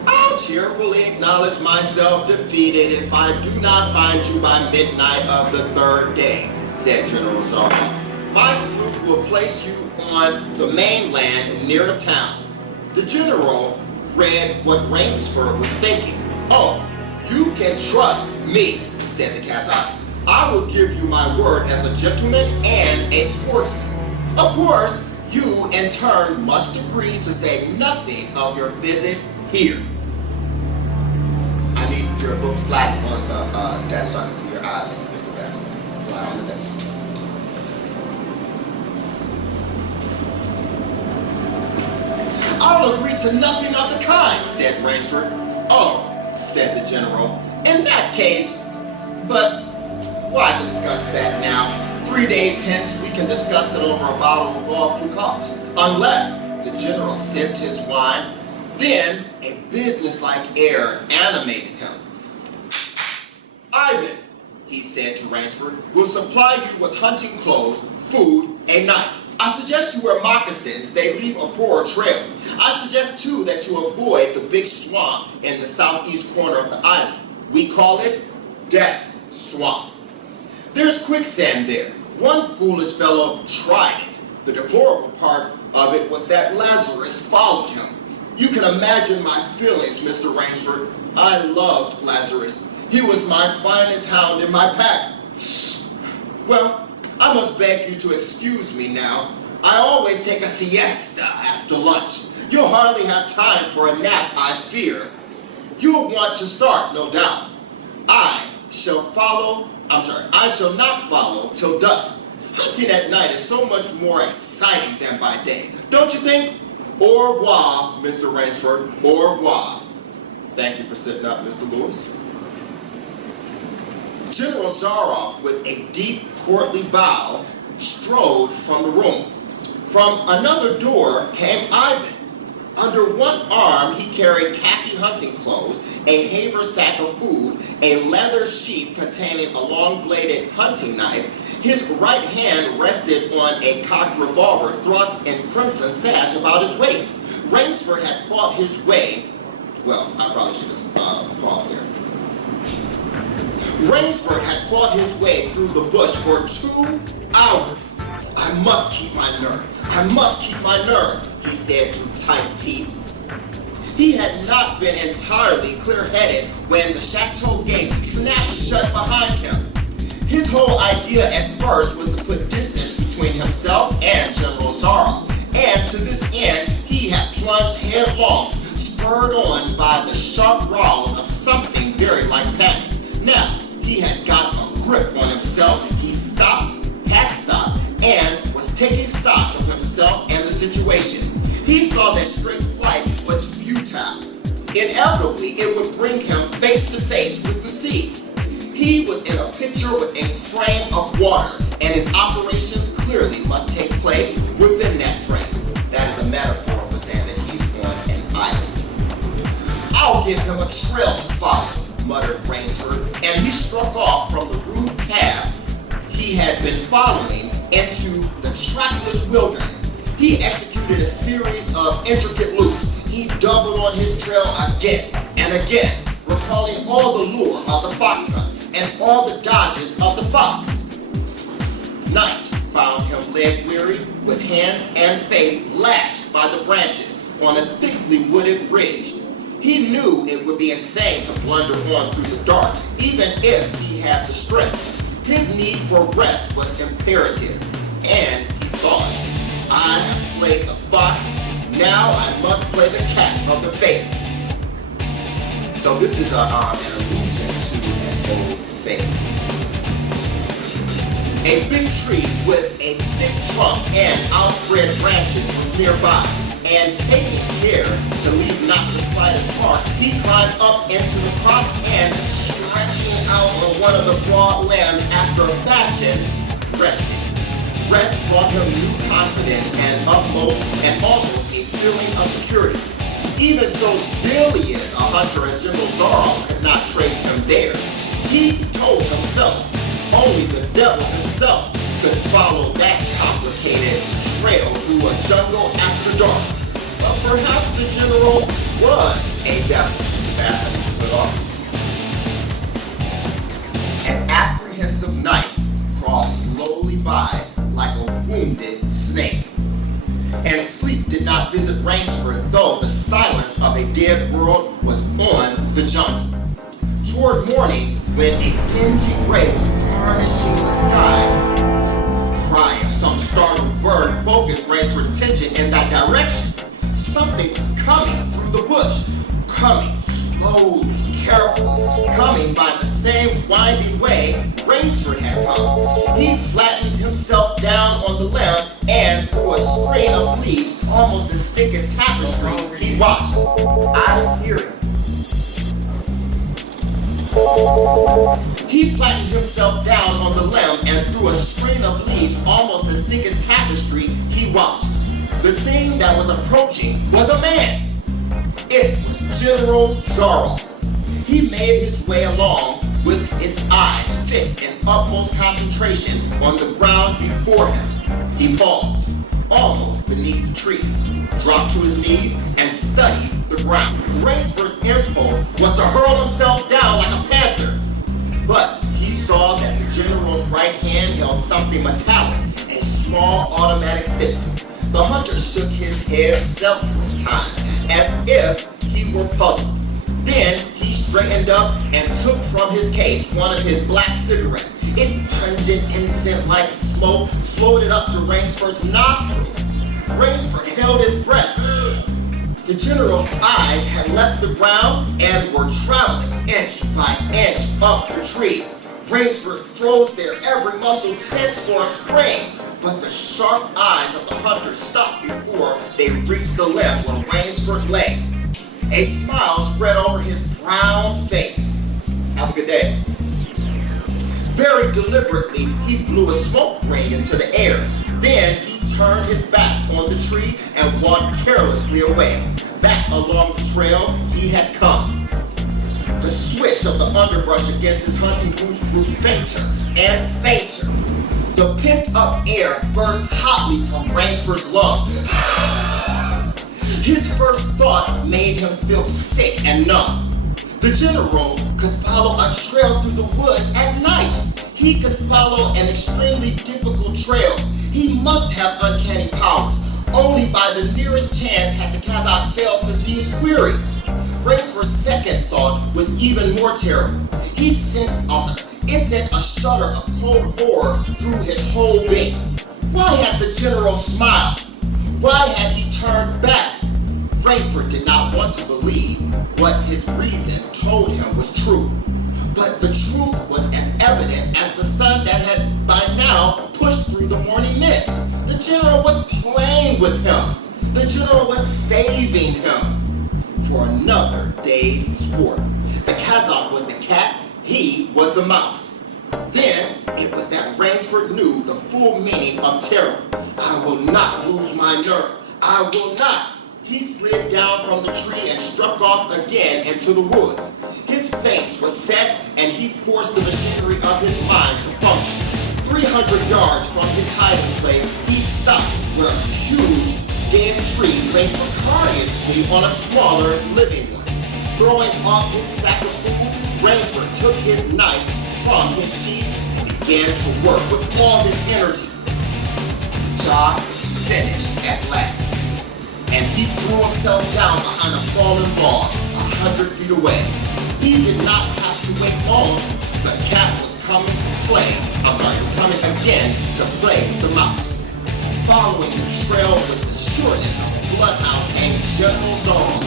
I'll cheerfully acknowledge myself defeated if I do not find you by midnight of the third day, said General Zaroff. My sloop will place you on the mainland near a town. The general read what Rainsford was thinking. Oh, you can trust me, said the cat's eye. I will give you my word as a gentleman and a sportsman. Of course, you in turn must agree to say nothing of your visit here. I need your book flat on the desk so I can see your eyes, Mr. Bass. Flat on the desk. I'll agree to nothing of the kind, said Rainsford. Oh, said the general. In that case, but why discuss that now? 3 days hence, we can discuss it over a bottle of Veuve Clicquot. Unless the general sipped his wine, then a businesslike air animated him. Ivan, he said to Rainsford, will supply you with hunting clothes, food, a knife. I suggest you wear moccasins, they leave a poorer trail. I suggest too that you avoid the big swamp in the southeast corner of the island. We call it Death Swamp. There's quicksand there. One foolish fellow tried it. The deplorable part of it was that Lazarus followed him. You can imagine my feelings, Mr. Rainsford. I loved Lazarus. He was my finest hound in my pack. Well, I must beg you to excuse me now. I always take a siesta after lunch. You'll hardly have time for a nap, I fear. You'll want to start, no doubt. I shall not follow till dusk. Hunting at night is so much more exciting than by day. Don't you think? Au revoir, Mr. Rainsford. Au revoir. Thank you for sitting up, Mr. Lewis. General Zaroff, with a deep courtly bow, strode from the room. From another door came Ivan. Under one arm he carried khaki hunting clothes, a haversack of food, a leather sheath containing a long-bladed hunting knife. His right hand rested on a cocked revolver thrust in crimson sash about his waist. Rainsford had fought his way, well, I probably should have paused there. Rainsford had fought his way through the bush for 2 hours. I must keep my nerve. I must keep my nerve, he said through tight teeth. He had not been entirely clear-headed when the chateau gates snapped shut behind him. His whole idea at first was to put distance between himself and General Zara, and to this end he had plunged headlong, spurred on by the sharp rouse of something very like panic. Now, he had got a grip on himself. He had stopped, and was taking stock of himself and the situation. He saw that straight flight was futile. Inevitably, it would bring him face to face with the sea. He was in a picture with a frame of water, and his operations clearly must take place within that frame. That is a metaphor for saying that he's on an island. I'll give him a trail to follow, muttered Rainsford, and he struck off from the rude path he had been following into the trackless wilderness. He executed a series of intricate loops. He doubled on his trail again and again, recalling all the lure of the fox hunt and all the dodges of the fox. Night found him leg weary, with hands and face lashed by the branches on a thickly wooded ridge. He knew it would be insane to blunder on through the dark, even if he had the strength. His need for rest was imperative, and he thought, I have played the fox, now I must play the cat of the fable. So this is an allusion to an old fable. A big tree with a thick trunk and outspread branches was nearby, and taking care to leave not the slightest mark, he climbed up into the crotch and, stretching out on one of the broad limbs after a fashion, rested. Rest brought him new confidence and almost a feeling of security. Even so zealous a hunter as General Zara could not trace him there. He told himself, only the devil himself could follow that complicated trail through a jungle after dark. But perhaps the general was a devil. Fasten it off. An apprehensive night crossed slowly by like a wounded snake. And sleep did not visit Rainsford, though the silence of a dead world was on the jungle. Toward morning, when a dingy gray was tarnishing the sky. Cry of some startled bird focused Rainsford's attention in that direction. Something was coming through the bush, coming slowly, carefully, coming by the same winding way Rainsford had come. He flattened himself down on the limb and through a screen of leaves almost as thick as tapestry, he watched. I didn't hear him. He flattened himself down on the limb and through a screen of leaves almost as thick as tapestry, he watched. The thing that was approaching was a man. It was General Zorro. He made his way along with his eyes fixed in utmost concentration on the ground before him. He paused, almost beneath the tree, dropped to his knees, and studied the ground. Rainsford's impulse was to hurl himself down like a panther, but he saw that the general's right hand held something metallic, a small automatic pistol. The hunter shook his head several times, as if he were puzzled. Then he straightened up and took from his case one of his black cigarettes. Its pungent incense-like smoke floated up to Rainsford's nostrils. Rainsford held his breath. The general's eyes had left the ground and were traveling inch by inch up the tree. Rainsford froze there, every muscle tense for a spring. But the sharp eyes of the hunter stopped before they reached the limb where Rainsford lay. A smile spread over his brown face. Have a good day. Very deliberately, he blew a smoke ring into the air. Then he turned his back on the tree and walked carelessly away, back along the trail he had come. The swish of the underbrush against his hunting boots grew fainter and fainter. The pent-up air burst hotly from Rainsford's lungs. His first thought made him feel sick and numb. The general could follow a trail through the woods at night. He could follow an extremely difficult trail. He must have uncanny powers. Only by the nearest chance had the Kazakh failed to see his query. Rainsford's second thought was even more terrible. It sent a shudder of cold horror through his whole being. Why had the general smiled? Why had he turned back? Rainsford did not want to believe what his reason told him was true. But the truth was as evident as the sun that had by now pushed through the morning mist. The general was playing with him. The general was saving him for another day's sport. The Kazakh was the cat, he was the mouse. Then it was that Rainsford knew the full meaning of terror. I will not lose my nerve. I will not. He slid down from the tree and struck off again into the woods. His face was set and he forced the machinery of his mind to function. 300 yards from his hiding place, he stopped where a huge dead tree lay precariously on a smaller living one. Throwing off his sack of food, Rainsford took his knife from his sheath and began to work with all his energy. Job was finished at last, and he threw himself down behind a fallen log 100 feet away. He did not have to wait long. The cat was coming again to play the mouse. Following the trail with the sureness of a bloodhound came General Zorro.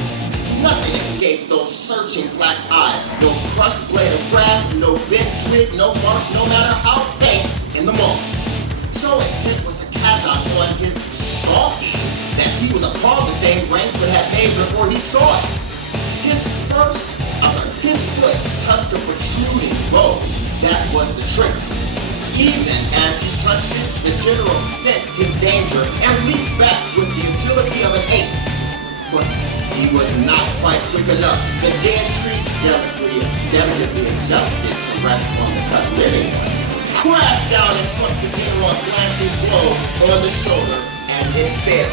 Nothing escaped those searching black eyes. No crushed blade of grass, no bent twig, no mark, no matter how faint, in the moss. So intent was the Kazakh on his stalking that he was upon the thing Rainsford had made before he saw it. His foot touched a protruding bone. That was the trigger. Even as he touched it, the general sensed his danger and leaped back with the agility of an ape. But he was not quite quick enough. The dead tree delicately adjusted to rest on the cut living one. Crashed down and struck the general a glancing blow on the shoulder as it fell.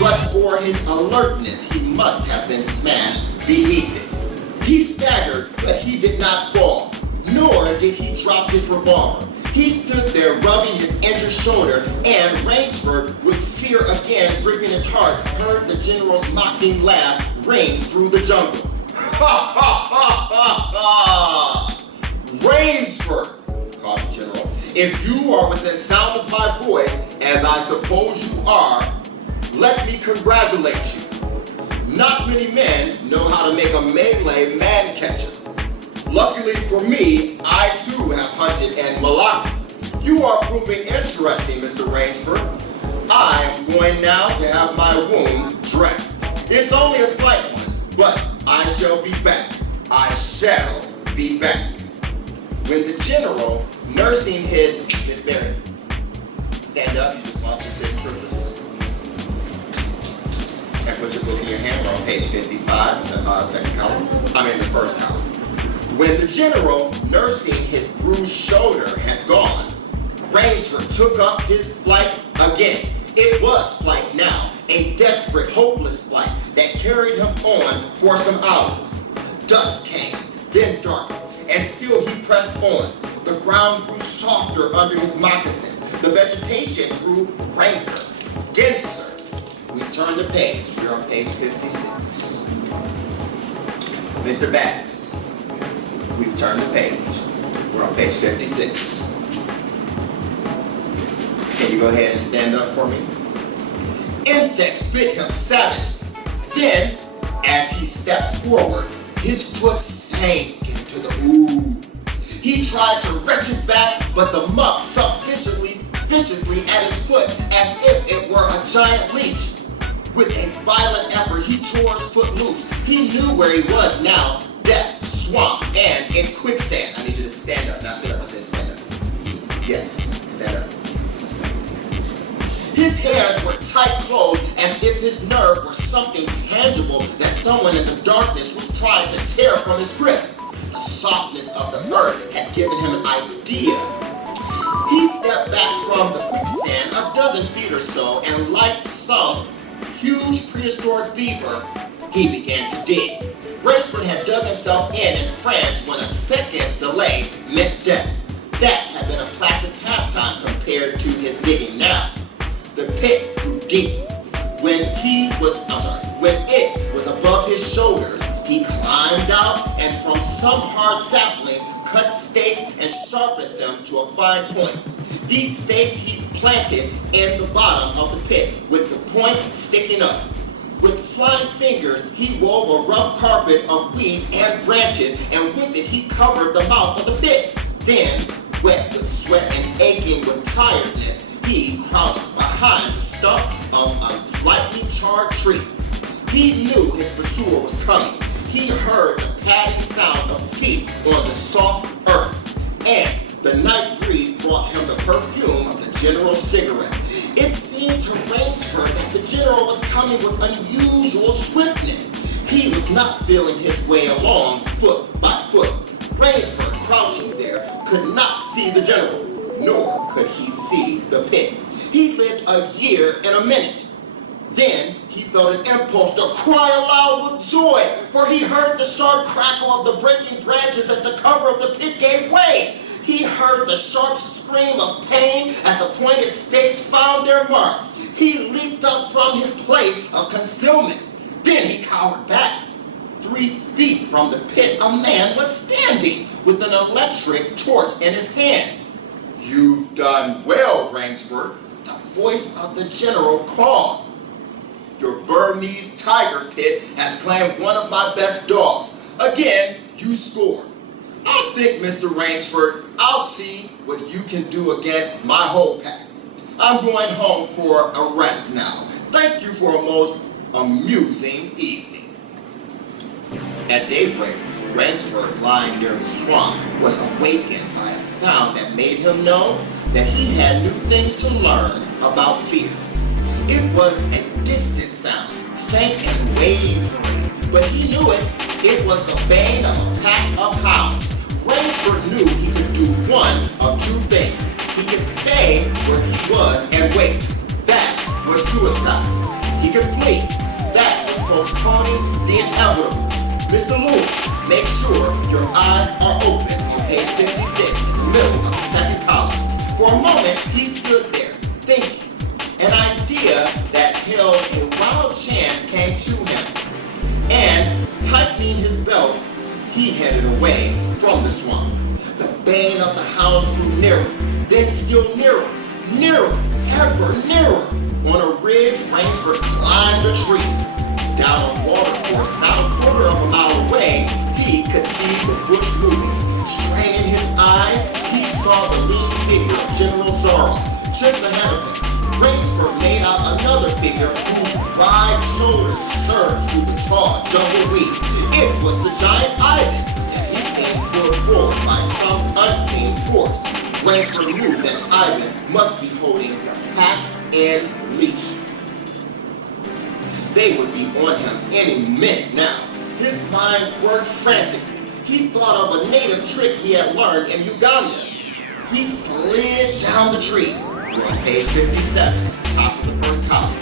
But for his alertness, he must have been smashed beneath it. He staggered, but he did not fall, nor did he drop his revolver. He stood there rubbing his injured shoulder, and Rainsford, with fear again gripping his heart, heard the general's mocking laugh ring through the jungle. Ha ha ha ha ha! Rainsford! If you are within sound of my voice, as I suppose you are, let me congratulate you. Not many men know how to make a melee man catcher. Luckily for me, I too have hunted in Malawi. You are proving interesting, Mr. Rainsford. I am going now to have my wound dressed. It's only a slight one, but I shall be back. I shall be back. When the general, nursing his... Miss Barrett, stand up, you just lost your civic privileges. And put your book in your hand. We're on page 55, the second column. The first column. When the general, nursing his bruised shoulder, had gone, Rainsford took up his flight again. It was flight now, a desperate, hopeless flight that carried him on for some hours. Dusk came, then darkness, and still he pressed on. The ground grew softer under his moccasins. The vegetation grew ranker, denser. We turn the page. We're on page 56. Mr. Bass, we've turned the page. We're on page 56. Can you go ahead and stand up for me? Insects bit him savagely. Then, as he stepped forward, his foot sank into the ooze. He tried to wrench it back, but the muck sucked viciously at his foot as if it were a giant leech. With a violent effort, he tore his foot loose. He knew where he was now: death, swamp, and its quicksand. I need you to stand up. Now sit up. I said stand up. Yes, stand up. His hands were tight closed as if his nerve were something tangible that someone in the darkness was trying to tear from his grip. The softness of the earth had given him an idea. He stepped back from the quicksand a dozen feet or so, and like some huge prehistoric beaver, he began to dig. Rainsford had dug himself in France when a second's delay meant death. That had been a placid pastime compared to his digging now. The pit grew deep. When it was above his shoulders, he climbed out and from some hard saplings cut stakes and sharpened them to a fine point. These stakes he planted in the bottom of the pit with the points sticking up. With flying fingers, he wove a rough carpet of weeds and branches, and with it he covered the mouth of the pit. Then, wet with sweat and aching with tiredness, he crouched behind the stump of a lightly charred tree. He knew his pursuer was coming. He heard the padding sound of feet on the soft earth, and the night breeze brought him the perfume of the general's cigarette. It seemed to Rainsford that the general was coming with unusual swiftness. He was not feeling his way along foot by foot. Rainsford, crouching there, could not see the general, nor could he see the pit. He lived a year and a minute. Then he felt an impulse to cry aloud with joy, for he heard the sharp crackle of the breaking branches as the cover of the pit gave way. He heard the sharp scream of pain as the pointed stakes found their mark. He leaped up from his place of concealment. Then he cowered back. 3 feet from the pit, a man was standing with an electric torch in his hand. "You've done well, Rainsford," the voice of the general called. "Your Burmese tiger pit has claimed one of my best dogs. Again, you scored. I think, Mr. Rainsford, I'll see what you can do against my whole pack. I'm going home for a rest now. Thank you for a most amusing evening." At daybreak, Rainsford, lying near the swamp, was awakened by a sound that made him know that he had new things to learn about fear. It was a distant sound, faint and wavering, but he knew it. It was the baying of a pack of hounds. Rainsford knew he could do one of two things. He could stay where he was and wait. That was suicide. He could flee. That was postponing the inevitable. Mr. Lewis, make sure your eyes are open on page 56 in the middle of the second column. For a moment, he stood there, thinking. An idea that held a wild chance came to him. And, tightening his belt, he headed away from the swamp. The baying of the hounds grew nearer. Then still nearer, ever nearer. On a ridge, Rainsford climbed a tree. Down a water course, not a quarter of a mile away, he could see the bush moving. Straining his eyes, he saw the lean figure of General Zorro just ahead of him. Rainsford made out another figure whose wide shoulders surged through the tall jungle weeds. It was the giant Ivan, and he seemed pulled forward by some unseen force. Rainsford knew that Ivan must be holding the pack in leash. They would be on him any minute now. His mind worked frantically. He thought of a native trick he had learned in Uganda. He slid down the tree. We're on page 57, at the top of the first column.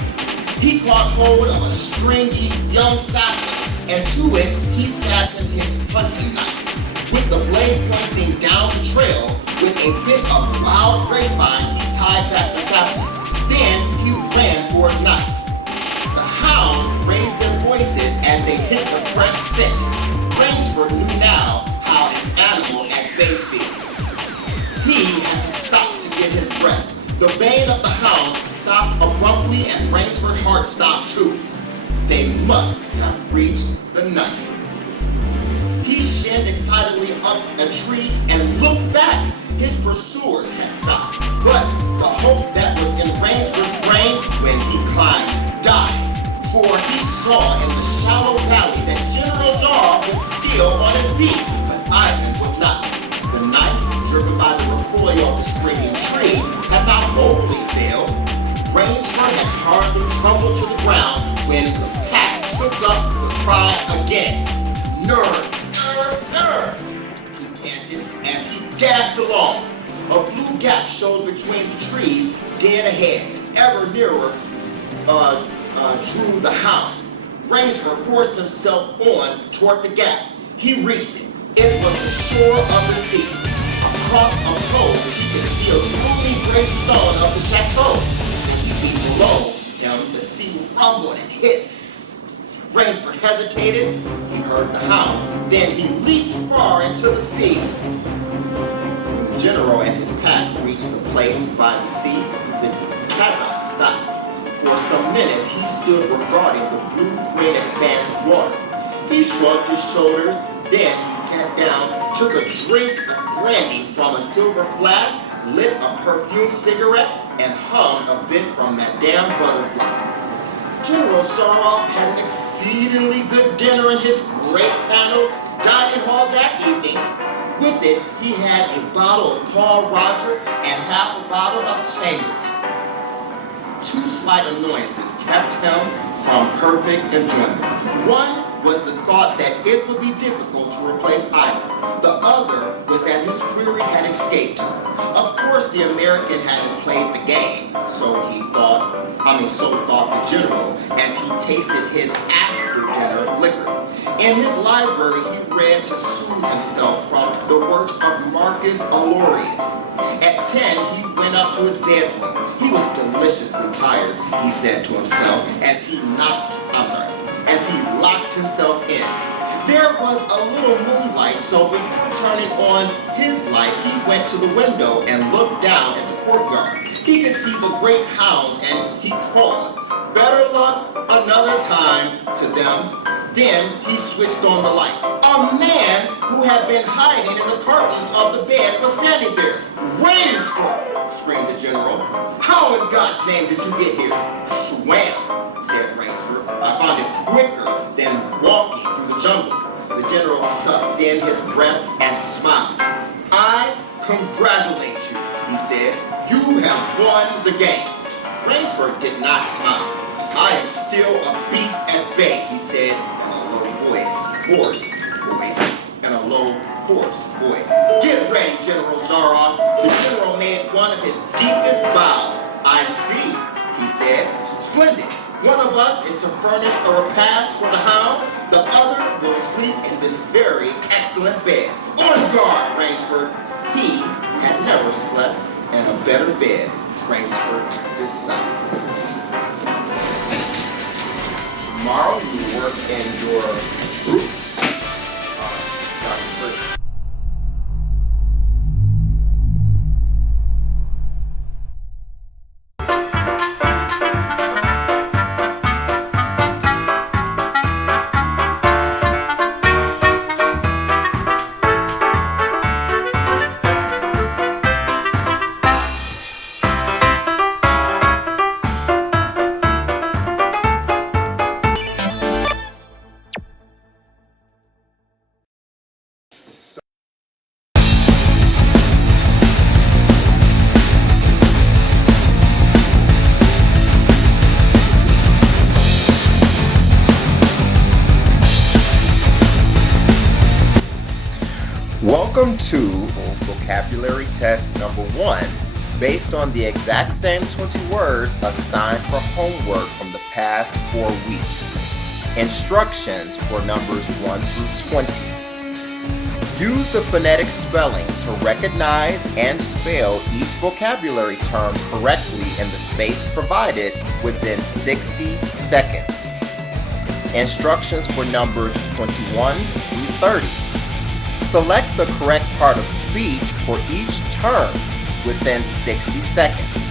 He caught hold of a stringy young sapling, and to it he fastened his hunting knife. With the blade pointing down the trail, with a bit of wild grapevine, he tied back the sapling. Then he ran for his knife. The hounds raised their voices as they hit the fresh scent. Rainsford knew now how an animal at bay feels. He had to stop to get his breath. The baying of the hounds stopped abruptly, and Rainsford's heart stopped too. They must have reached the knife. He shinned excitedly up a tree and looked back. His pursuers had stopped, but the hope that was in Rainsford's brain when he climbed died. For he saw in the shallow valley that General Zorro was still on his feet, but Ivan was not. The knife, driven by the recoil of the springing tree, had not wholly failed. Rainsford had hardly tumbled to the ground when the pack took up the cry again. Nerd, nerd, nerd, he panted as he dashed along. A blue gap showed between the trees dead ahead, and ever nearer drew the hounds. Rainsford forced himself on toward the gap. He reached it. It was the shore of the sea. Across a pole, he could see a gloomy gray stone of the chateau. 50 feet below him, the sea rumbled and hissed. Rainsford hesitated. He heard the hounds. Then he leaped far into the sea. When the general and his pack reached the place by the sea, the Kazakh stopped. For some minutes, he stood regarding the blue-green expanse of water. He shrugged his shoulders. Then he sat down, took a drink of brandy from a silver flask, lit a perfumed cigarette, and hummed a bit from that damn butterfly. General Zorro had an exceedingly good dinner in his great paneled dining hall that evening. With it, he had a bottle of Paul Roger and half a bottle of Chambers. Two slight annoyances kept him from perfect enjoyment. One was the thought that it would be difficult to replace Ivan. The other was that his query had escaped him. Of course, the American hadn't played the game, so thought the general as he tasted his after-dinner liquor. In his library, he read to soothe himself from the works of Marcus Aurelius. At 10, he went up to his bedroom. He was deliciously tired, he said to himself as he locked himself in. There was a little moonlight, so before turning on his light, he went to the window and looked down at the courtyard. He could see the great hounds, and he called, "Better luck another time," to them. Then he switched on the light. A man who had been hiding in the curtains of the bed was standing there. "Rainsford!" screamed the general. "How in God's name did you get here?" "Swam," said Rainsford. "I found it quicker than walking through the jungle." The general sucked in his breath and smiled. "I congratulate you," he said. "You have won the game." Rainsford did not smile. "I am still a beast at bay," he said in a low hoarse voice. "Get ready, General Zorro." The general made one of his deepest bows. "I see," he said. "Splendid. One of us is to furnish a repast for the hounds. The other will sleep in this very excellent bed. On guard, Rainsford." He had never slept in a better bed, Rainsford decided. Tomorrow you work in your groups. to vocabulary test number 1, based on the exact same 20 words assigned for homework from the past 4 weeks. Instructions for numbers 1 through 20. Use the phonetic spelling to recognize and spell each vocabulary term correctly in the space provided within 60 seconds. Instructions for numbers 21 through 30. Select the correct part of speech for each term within 60 seconds.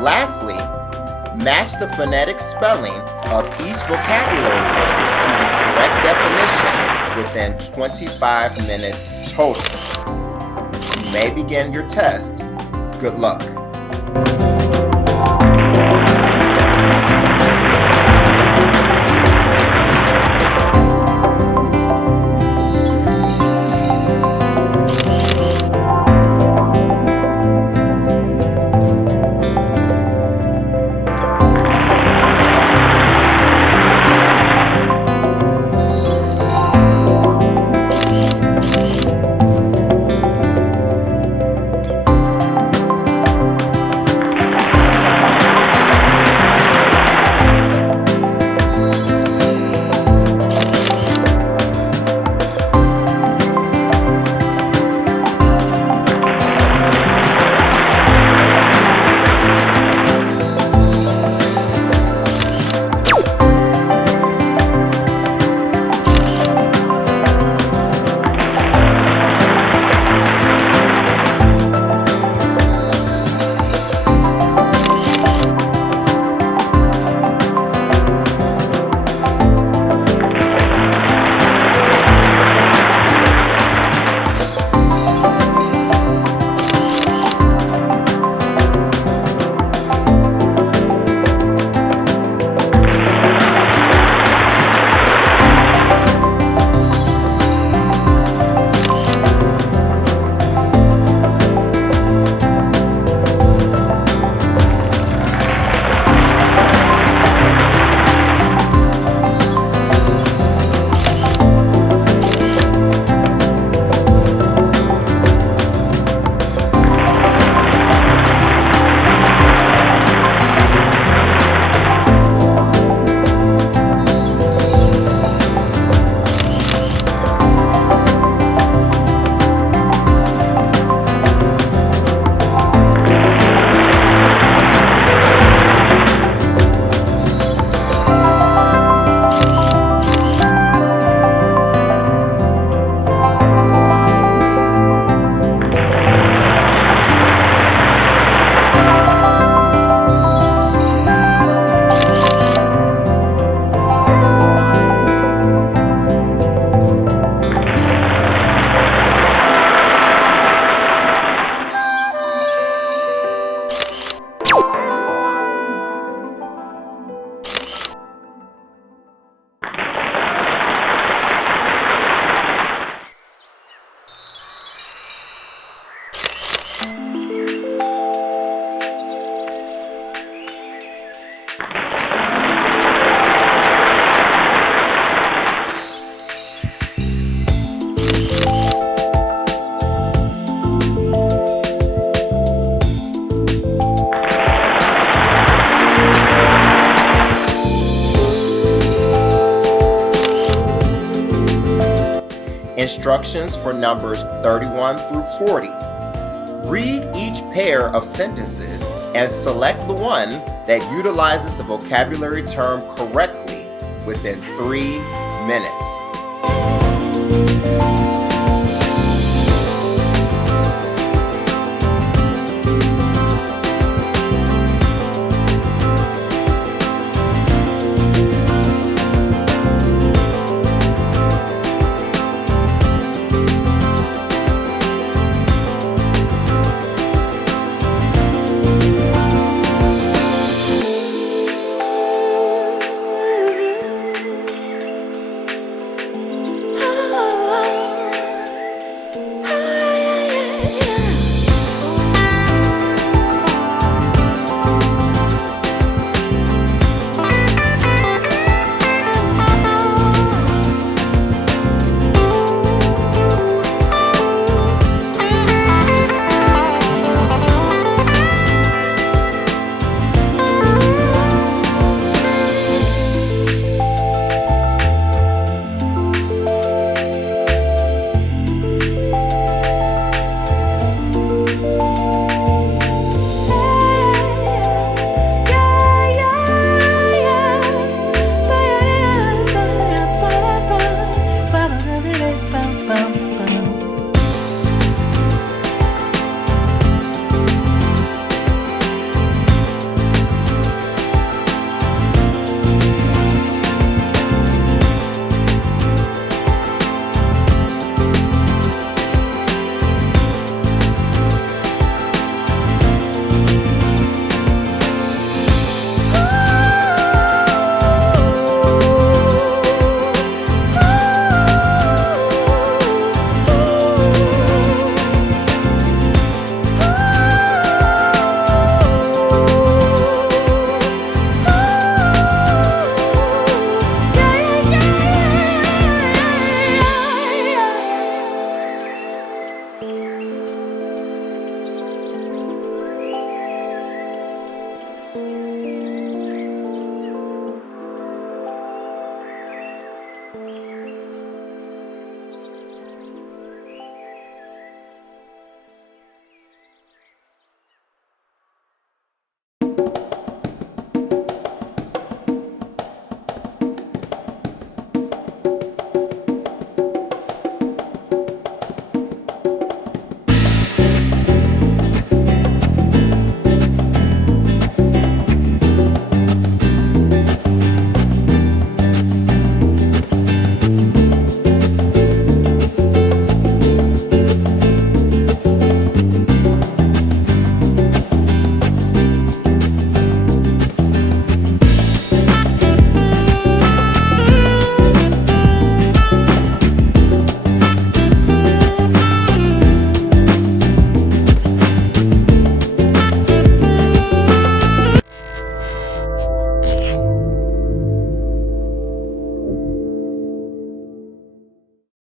Lastly, match the phonetic spelling of each vocabulary word to the correct definition within 25 minutes total. You may begin your test. Good luck. instructions for numbers 31 through 40. Read each pair of sentences and select the one that utilizes the vocabulary term correctly within 3 minutes.